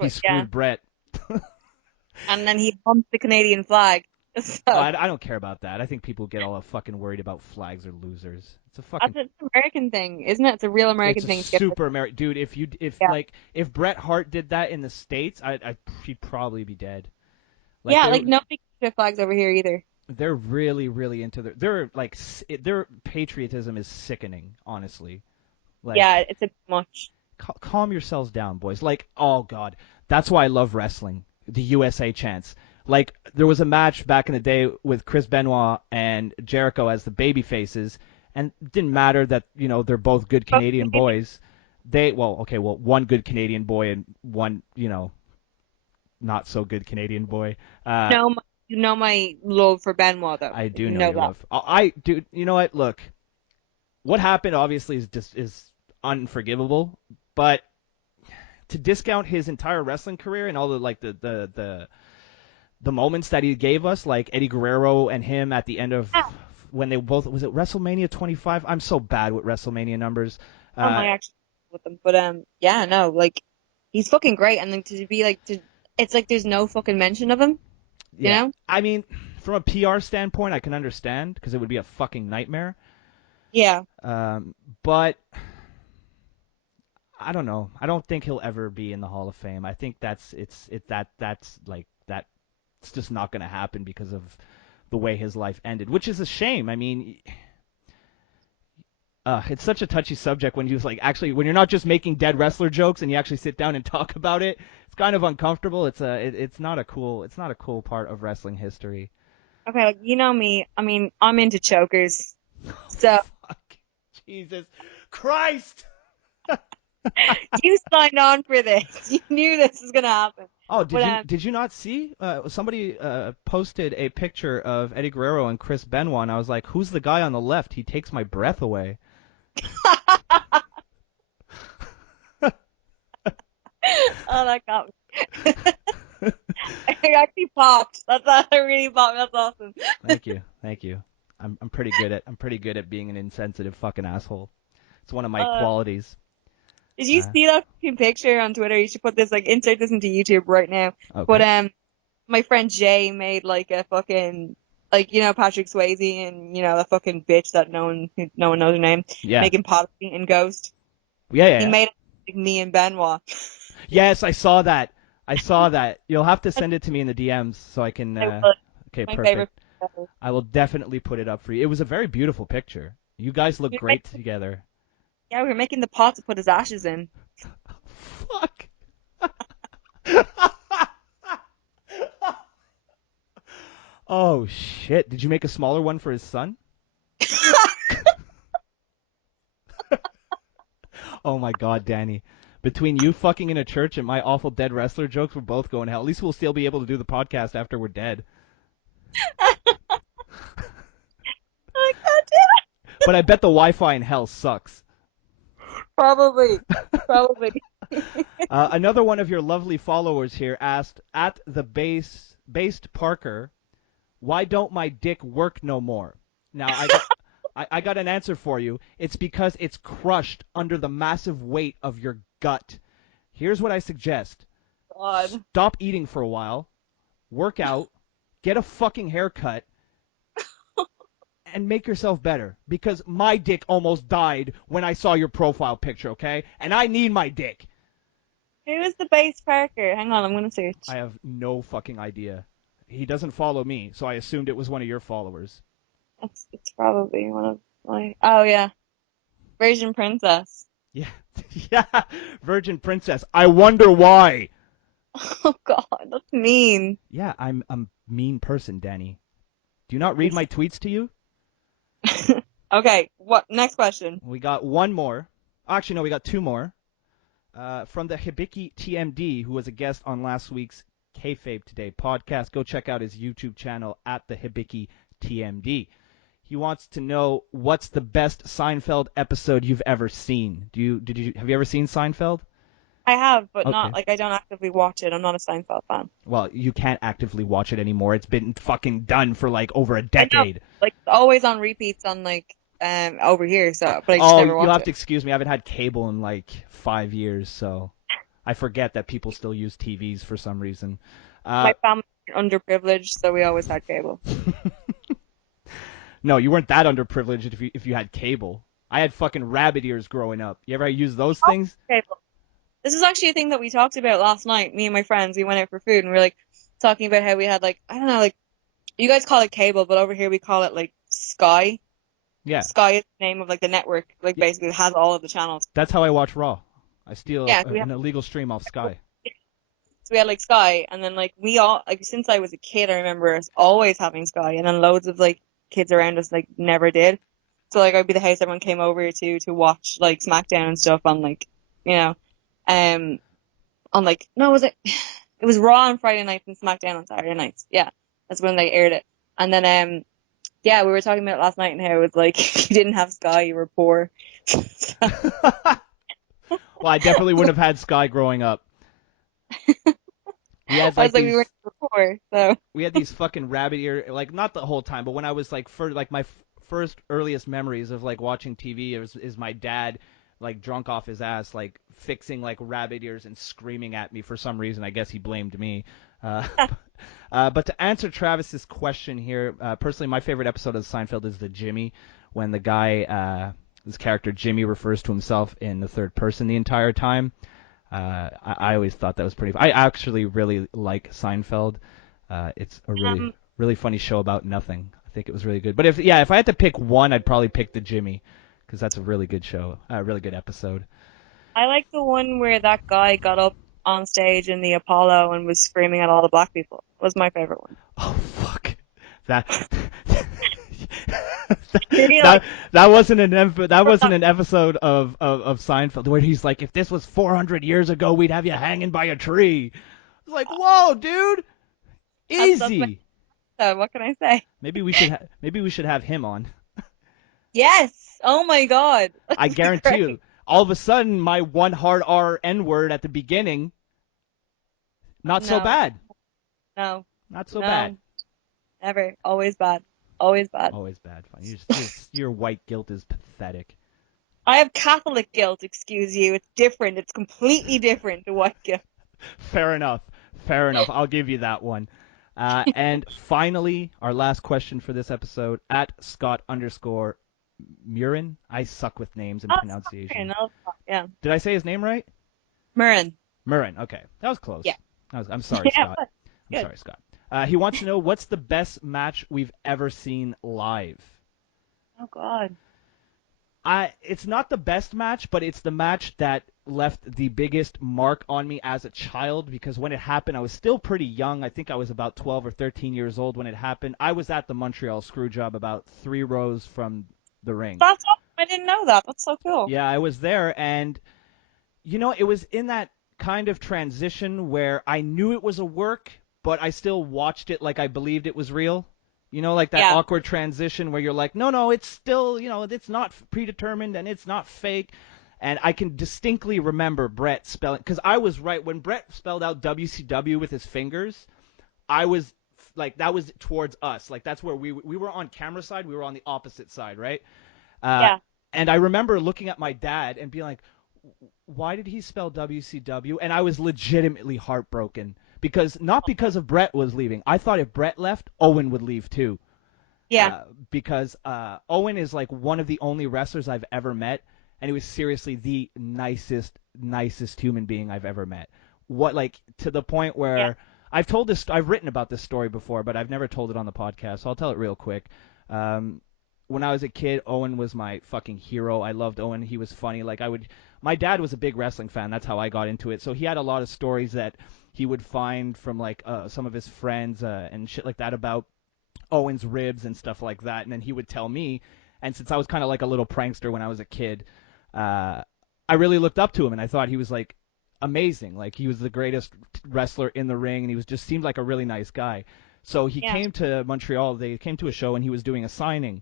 He screwed Brett. And then he bumped the Canadian flag. So. I don't care about that. I think people get all fucking worried about flags or losers. It's a fucking. That's an American thing, isn't it? It's a real American thing. It's super American, dude. If Bret Hart did that in the States, he'd probably be dead. Nobody can get flags over here either. They're really, really into their patriotism is sickening, honestly. Yeah, it's a bit much. Calm yourselves down, boys. Oh god, that's why I love wrestling. The USA chants. There was a match back in the day with Chris Benoit and Jericho as the baby faces, and it didn't matter that, they're both good Canadian boys. One good Canadian boy and one, not so good Canadian boy. You know my love for Benoit, though. I do know your love. Dude, you know what? Look, what happened obviously is unforgivable, but to discount his entire wrestling career and all the moments that he gave us, like Eddie Guerrero and him at the end of when they both was it WrestleMania 25? I'm so bad with WrestleMania numbers. I actually with them, but he's fucking great, and then to be it's like there's no fucking mention of him. You know? I mean, from a PR standpoint, I can understand because it would be a fucking nightmare. Yeah. But I don't know. I don't think he'll ever be in the Hall of Fame. I think that's just not going to happen because of the way his life ended, which is a shame. I mean, it's such a touchy subject when you're not just making dead wrestler jokes and you actually sit down and talk about it. It's kind of uncomfortable. It's not a cool part of wrestling history. Okay, like, you know me. I mean, I'm into chokers. So Fuck. Jesus Christ. you signed on for this. You knew this was gonna happen. Oh, But did you not see? Somebody posted a picture of Eddie Guerrero and Chris Benoit, and I was like, "Who's the guy on the left? He takes my breath away." oh, that got me. I actually popped. That's I really popped. That's awesome. Thank you. I'm pretty good at being an insensitive fucking asshole. It's one of my Uh, qualities. Did you Uh, see that fucking picture on Twitter? You should put this like insert this into YouTube right now. okay. But my friend Jay made like a fucking like Patrick Swayze and the fucking bitch that no one knows her name Yeah. making pottery in Ghost. Yeah. He made it like me and Benoit. Yes, I saw that. You'll have to send it to me in the DMs so I can. It was Okay, my perfect. favorite. Ever. I will definitely put it up for you. It was a very beautiful picture. You guys look We great together. Yeah, we were making the pot to put his ashes in. Fuck. Oh shit! Did you make a smaller one for his son? Oh my god, Dannii. Between you fucking in a church and my awful dead wrestler jokes, we're both going to hell. At least we'll still be able to do the podcast after we're dead. Oh, God damn But I bet the Wi-Fi in hell sucks. it. Probably. Another one of your lovely followers here asked, at the based Parker, why don't my dick work no more? Now, I got an answer for you. It's because it's crushed under the massive weight of your gut. Here's what I suggest. God. Stop eating for a while, work out, get a fucking haircut, and make yourself better. Because my dick almost died when I saw your profile picture, okay? And I need my dick. Who is the base Parker? Hang on, I'm gonna search. I have no fucking idea. He doesn't follow me, so I assumed it was one of your followers. It's probably one of my. Oh yeah, Virgin Princess. Yeah, yeah, Virgin Princess. I wonder why. Oh God, that's mean. Yeah, I'm a mean person, Dannii. Do you not read my tweets to you? Okay, what? Next question. We got one more. Actually, no, we got two more. From the Hibiki TMD, who was a guest on last week's Kayfabe Today podcast. Go check out his YouTube channel at the Hibiki TMD. He wants to know what's the best Seinfeld episode you've ever seen. Have you ever seen Seinfeld? I have, but Okay. not like I don't actively watch it. I'm not a Seinfeld fan. Well, you can't actively watch it anymore. It's been fucking done for like over a decade. Like always on repeats on like over here. So, but I just Oh, never watch you'll have it. to excuse me. I haven't had cable in like 5 years, so I forget that people still use TVs for some reason. My family's underprivileged, so we always had cable. No, you weren't that underprivileged if you had cable. I had fucking rabbit ears growing up. You ever use those things? Cable. This is actually a thing that we talked about last night. Me and my friends, we went out for food and we were like talking about how we had like I don't know, like you guys call it cable, but over here we call it like Sky. Yeah. Sky is the name of like the network, like basically it has all of the channels. That's how I watch Raw. I steal Yeah, an illegal stream off Sky. So we had like Sky, and then like we all like since I was a kid, I remember us always having Sky, and then loads of like kids around us like never did. So like I'd be the house everyone came over to watch like SmackDown and stuff on like on like no was it it was Raw on Friday nights and SmackDown on Saturday nights. Yeah, that's when they aired it. And then yeah, we were talking about it last night and how it was like if you didn't have Sky, you were poor. Well, I definitely wouldn't have had Sky growing up. We had I was like, these, we were poor, so we had these fucking rabbit ear, like not the whole time, but when I was like my first earliest memories of like watching TV is my dad like drunk off his ass like fixing like rabbit ears and screaming at me for some reason. I guess he blamed me. But to answer Travis's question here, personally, my favorite episode of Seinfeld is the Jimmy, when the guy, this character Jimmy, refers to himself in the third person the entire time. I always thought that was pretty. I actually really like Seinfeld. It's a really funny show about nothing. I think it was really good. But if I had to pick one, I'd probably pick the Jimmy, because that's a really good show, a really good episode. I like the one where that guy got up on stage in the Apollo and was screaming at all the black people. It was my favorite one. Oh fuck. That Really, that like, that wasn't an episode of Seinfeld where he's like, if this was 400 years ago, we'd have you hanging by a tree. It's like, whoa, dude, that's my, easy. what can I say? Maybe we should have him on. Yes. Oh my God. I That's guarantee great. you. All of a sudden, my one hard R N word at the beginning, not so No, bad. no, Not so bad. no, never. Always bad. Always bad. Always bad. Fine. Your white guilt is pathetic. I have Catholic guilt, excuse you. It's different. It's completely different to white guilt. Fair enough. Fair enough. I'll give you that one. And finally, our last question for this episode at Scott_Murin. I suck with names and Oh, pronunciation. sorry, no, yeah. Did I say his name right? Murin. Murin. Okay, that was close. Yeah. I'm sorry, Yeah, Scott. I'm good. sorry, Scott. He wants to know what's the best match we've ever seen live. Oh God. It's not the best match, but it's the match that left the biggest mark on me as a child because when it happened, I was still pretty young. I think I was about 12 or 13 years old when it happened. I was at the Montreal Screwjob about 3 rows from the ring. That's awesome. I didn't know that. That's so cool. Yeah, I was there, and it was in that kind of transition where I knew it was a work, but I still watched it like I believed it was real. Like that Yeah. awkward transition where you're like, no, it's still, it's not predetermined and it's not fake. And I can distinctly remember Brett spelling, because I was right. When Brett spelled out WCW with his fingers, I was like, that was towards us. Like, that's where we were on camera side. We were on the opposite side, right? Yeah. And I remember looking at my dad and being like, why did he spell WCW? And I was legitimately heartbroken. Not because of Brett was leaving. I thought if Brett left, Owen would leave too. Yeah. Because Owen is like one of the only wrestlers I've ever met, and he was seriously the nicest human being I've ever met. To the point where Yeah. I've written about this story before, but I've never told it on the podcast, so I'll tell it real quick. When I was a kid, Owen was my fucking hero. I loved Owen. He was funny. My dad was a big wrestling fan. That's how I got into it. So he had a lot of stories that he would find from some of his friends and shit like that about Owen's ribs and stuff like that. And then he would tell me. And since I was kind of like a little prankster when I was a kid, I really looked up to him, and I thought he was like amazing. Like he was the greatest wrestler in the ring, and he just seemed like a really nice guy. So he came to Montreal. They came to a show, and he was doing a signing.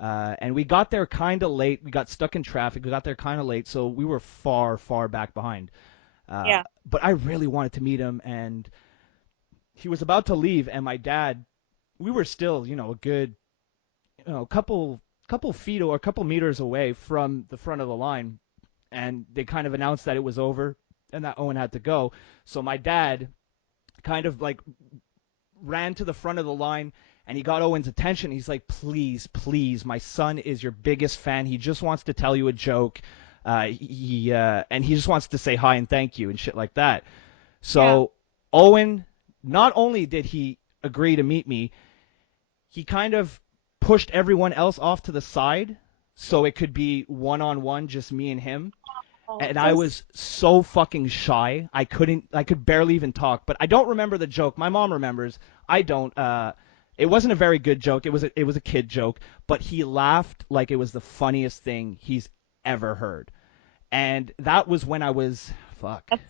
And we got there kind of late. We got stuck in traffic. We got there kind of late, so we were far, far back behind. But I really wanted to meet him, and he was about to leave, and my dad, we were still, a good, couple feet or a couple meters away from the front of the line, and they kind of announced that it was over and that Owen had to go. So my dad kind of like ran to the front of the line, and he got Owen's attention. He's like, please, my son is your biggest fan. He just wants to tell you a joke. And he just wants to say hi and thank you and shit like that. So Owen, not only did he agree to meet me, he kind of pushed everyone else off to the side so it could be one-on-one, just me and him. And I was so fucking shy. I could barely even talk. But I don't remember the joke. My mom remembers. I don't. It wasn't a very good joke. It was a kid joke. But he laughed like it was the funniest thing he's ever heard. And that was when I was, That's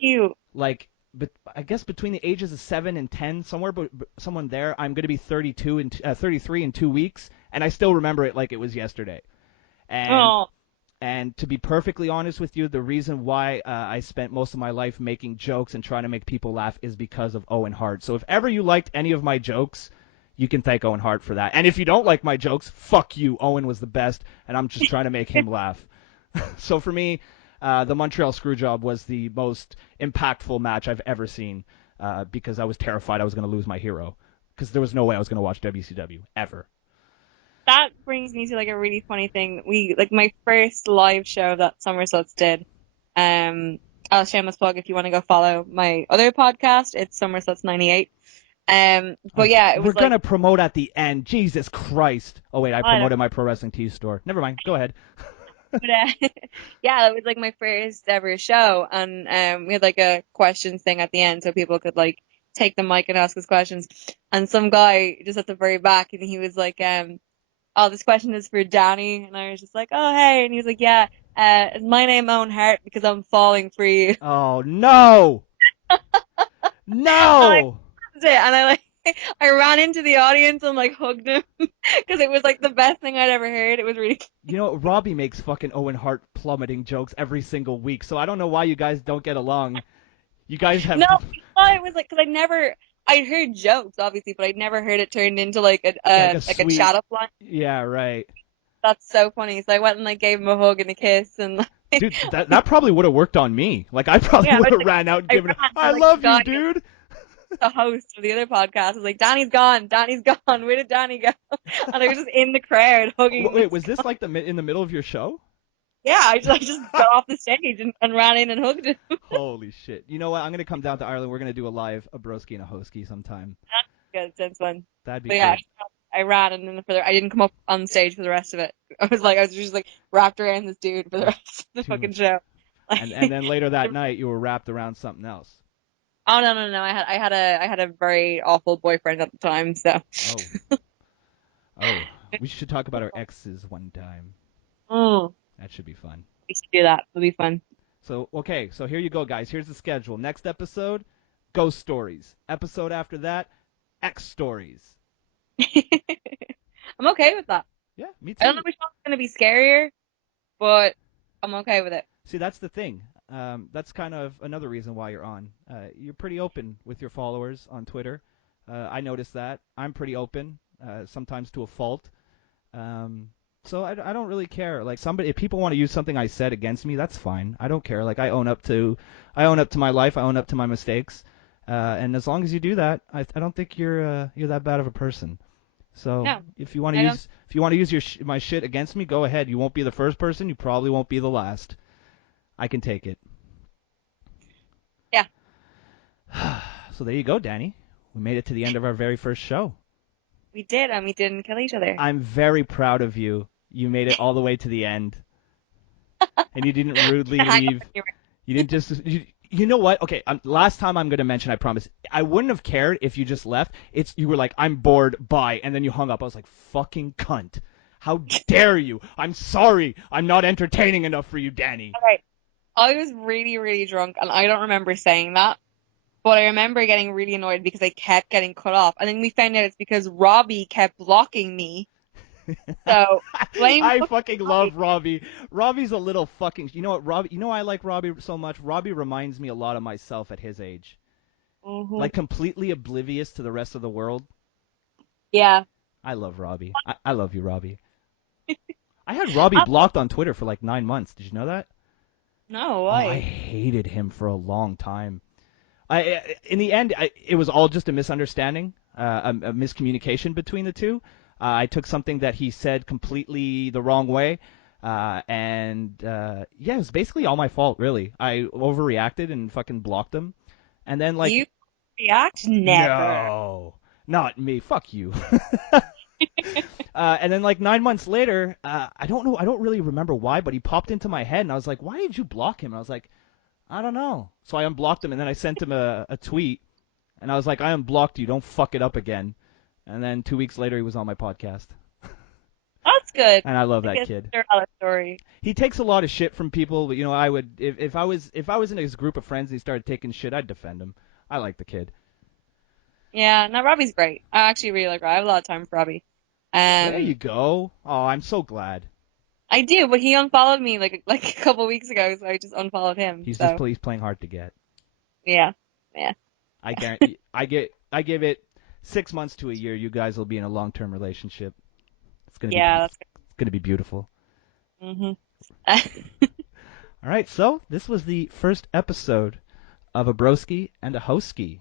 cute. but I guess between the ages of 7 and 10, someone there. I'm going to be 33 in 2 weeks, and I still remember it like it was yesterday. And to be perfectly honest with you, the reason why I spent most of my life making jokes and trying to make people laugh is because of Owen Hart. So if ever you liked any of my jokes, you can thank Owen Hart for that. And if you don't like my jokes, fuck you. Owen was the best, and I'm just trying to make him laugh. So for me, the Montreal Screwjob was the most impactful match I've ever seen because I was terrified I was going to lose my hero because there was no way I was going to watch WCW ever. That brings me to like a really funny thing. My first live show that Somerset's did. I'll shameless plug if you want to go follow my other podcast. It's Somerset's 98. But yeah, it was we're gonna promote at the end. Jesus Christ! Oh wait, I I know. promoted my Pro Wrestling Tees store. Never mind. Go ahead. But yeah, it was like my first ever show, and we had like a questions thing at the end, so people could like take the mic and ask us questions. And some guy just at the very back, and he was like, "Oh, this question is for Dannii," and I was just like, "Oh, hey," and he was like, "Yeah, is my name Own Heart because I'm falling for you." Oh no! And I No! loved it, and I like I ran into the audience and like hugged him because it was like the best thing I'd ever heard. It was really You know, Robbie makes fucking Owen Hart plummeting jokes every single week, so I don't know why you guys don't get along. You guys have no, I thought it was like because I'd heard jokes obviously, but I'd never heard it turned into like like a like a sweet. chat up line. Yeah, right. That's so funny. So I went and like gave him a hug and a kiss and like, Dude, that probably would have worked on me. Like, I probably yeah, I would was have like, ran out and I given ran I and like love you, got dude. the host of the other podcast. I was like, Danny's gone, Danny's gone. Where did Danny go? And I was just in the crowd hugging Wait, this was this guy. like in the middle of your show? Yeah, I just got off the stage and ran in and hugged him. Holy shit. You know what? I'm going to come down to Ireland. We're going to do a Broski and a Hoeski sometime. Good since when. That'd be But yeah, cool. I ran and then I didn't come up on stage for the rest of it. I was just like wrapped around this dude for the That's rest of the too fucking much. show. And Like, then later that night, you were wrapped around something else. oh no. I had a very awful boyfriend at the time, so Oh. Oh. We should talk about our exes one time. oh, That should be fun. we should do that. It'll be fun. So, okay, so here you go, guys. Here's the schedule. Next episode, ghost stories. Episode after that, X stories. I'm okay with that. Yeah, me I don't too. know which one's gonna be scarier, but I'm okay with it. See, that's the thing. That's kind of another reason why you're on. You're pretty open with your followers on Twitter. I noticed that. I'm pretty open, sometimes to a fault. So I don't really care. Like somebody, if people want to use something I said against me, that's fine. I don't care. Like I own up to my life. I own up to my mistakes. And as long as you do that, I don't think you're that bad of a person. So No, if you want to I don't. use my shit against me, go ahead. You won't be the first person. You probably won't be the last. I can take it. Yeah. So there you go, Dannii. We made it to the end of our very first show. We did, and we didn't kill each other. I'm very proud of you. You made it all the way to the end. And you didn't rudely Hang leave. on, you're right. You didn't just. You know what? Okay, last time I'm going to mention, I promise. I wouldn't have cared if you just left. You were like, I'm bored, bye. And then you hung up. I was like, fucking cunt. How dare you? I'm sorry. I'm not entertaining enough for you, Dannii. All right. I was really, really drunk, and I don't remember saying that. But I remember getting really annoyed because I kept getting cut off. And then we found out it's because Robbie kept blocking me. So, blame I fucking fucking Robbie. love Robbie. Robbie's a little fucking. You know what, Robbie? You know why I like Robbie so much? Robbie reminds me a lot of myself at his age. Mhm. Like completely oblivious to the rest of the world. Yeah. I love Robbie. I love you, Robbie. I had Robbie Uh, blocked on Twitter for like 9 months. Did you know that? No, Oh, I why? hated him for a long time. In the end, it was all just a misunderstanding, a miscommunication between the two. I took something that he said completely the wrong way, and yeah, it was basically all my fault, really. I overreacted and fucking blocked him, and then like, You react? Never. no, not me, fuck you. And then like 9 months later, I don't know, I don't really remember why, but he popped into my head, and I was like, why did you block him? And I was like, I don't know. So I unblocked him, and then I sent him a tweet, and I was like, I unblocked you. Don't fuck it up again. And then 2 weeks later, he was on my podcast, That's good. and I love I that guess kid. there's another story. He takes a lot of shit from people, but you know, I would if I was in his group of friends and he started taking shit, I'd defend him. I like the kid. Yeah, no, Robbie's great. I actually really like Robbie. I have a lot of time for Robbie. There you Um, go. Oh, I'm so glad. I do, but he unfollowed me like a couple weeks ago, so I just unfollowed him. He's So he's playing hard to get. yeah. I guarantee. I give it 6 months to a year. You guys will be in a long-term relationship. It's gonna Yeah, be that's it's gonna be beautiful. good. All right, so this was the first episode of a Broski and a Hoeski.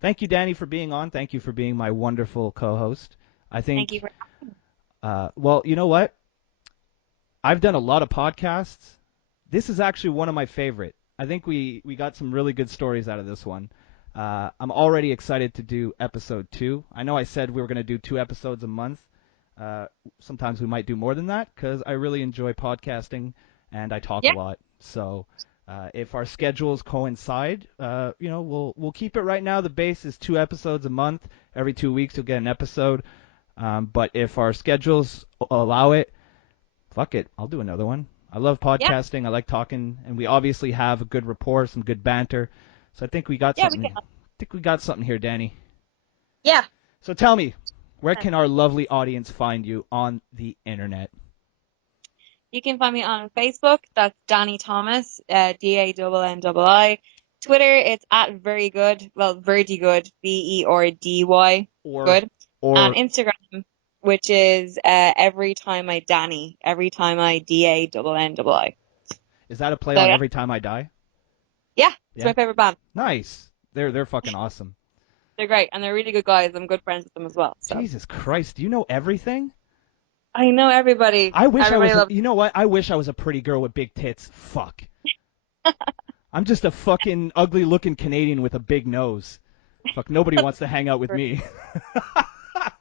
Thank you, Dannii, for being on. Thank you for being my wonderful co-host. I think, Thank you for well, you know what? I've done a lot of podcasts. This is actually one of my favorite. I think we got some really good stories out of this one. I'm already excited to do episode 2. I know I said we were going to do 2 episodes a month. Sometimes we might do more than that because I really enjoy podcasting and I talk Yeah. a lot. So if our schedules coincide, we'll keep it right now. The base is 2 episodes a month. Every 2 weeks you'll get an episode. But if our schedules allow it, fuck it, I'll do another one. I love podcasting. I like talking, and we obviously have a good rapport, some good banter. So I think we got something. I think we got something here, Dannii. Yeah. So tell me, where can our lovely audience find you on the internet? You can find me on Facebook. That's Dannii Thomas, DANNII. Twitter, it's at very good. Well, Verdi good, BERDY good. And Instagram, which is every time I Dannii, every time I DANNII. Is that a play on Every Time I Die? Yeah, it's my favorite band. Nice. They're fucking awesome. They're great, and they're really good guys. I'm good friends with them as well. So. Jesus Christ, do you know everything? I know everybody. I wish I was. You know what? I wish I was a pretty girl with big tits. Fuck. I'm just a fucking ugly-looking Canadian with a big nose. Fuck, nobody wants to hang out with me.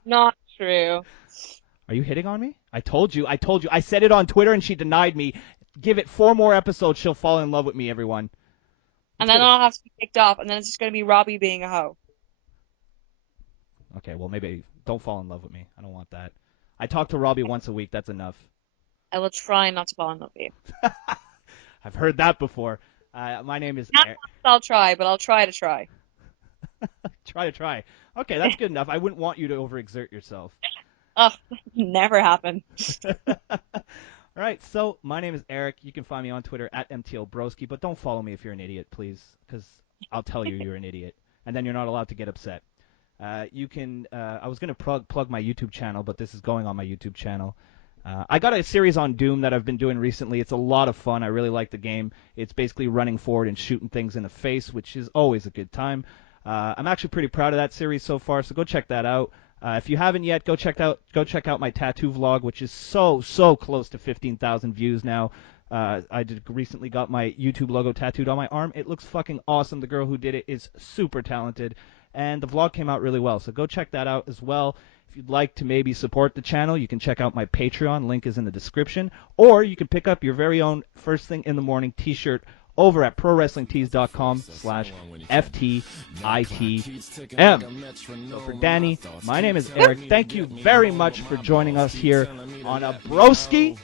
Not true. Are you hitting on me? I told you. I said it on Twitter and she denied me. Give it 4 more episodes, she'll fall in love with me, everyone. And then I'll have to be kicked off, and then it's just going to be Robbie being a hoe. Okay, well, maybe don't fall in love with me. I don't want that. I talk to Robbie once a week. That's enough. I will try not to fall in love with you. I've heard that before. My name is Not I'll try, but I'll try to try. Try. Okay, that's good enough. I wouldn't want you to overexert yourself. Oh, never happened. All right, so my name is Erik. You can find me on Twitter at MTLBroski, but don't follow me if you're an idiot, please, because I'll tell you you're an idiot, and then you're not allowed to get upset. You can. I was going to plug my YouTube channel, but this is going on my YouTube channel. I got a series on Doom that I've been doing recently. It's a lot of fun. I really like the game. It's basically running forward and shooting things in the face, which is always a good time. I'm actually pretty proud of that series so far, so go check that out. If you haven't yet, go check out my tattoo vlog, which is so close to 15,000 views now. I recently got my YouTube logo tattooed on my arm. It looks fucking awesome. The girl who did it is super talented, and the vlog came out really well. So go check that out as well. If you'd like to maybe support the channel, you can check out my Patreon. Link is in the description. Or you can pick up your very own First Thing in the Morning t-shirt over at ProWrestlingTees.com/FTITM. So for Dannii, my name is Erik. Thank you very much for joining us here on a Broski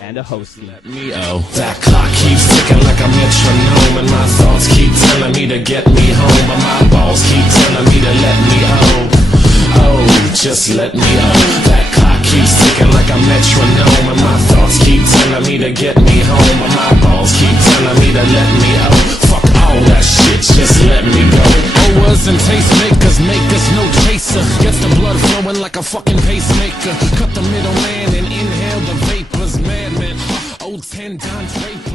and a Hoeski. That clock keeps ticking like a metronome, and my thoughts keep telling me to get me home, but my balls keep telling me to let me just let me That clock keeps ticking like a metronome, and my thoughts keep telling me to get me home, but my balls keep telling me to let me Fuck all that shit, just let me go. Owers and tastemakers make us no chaser. Gets the blood flowing like a fucking pacemaker. Cut the middleman and inhale the vapors, madman. Old 10 Don Draper.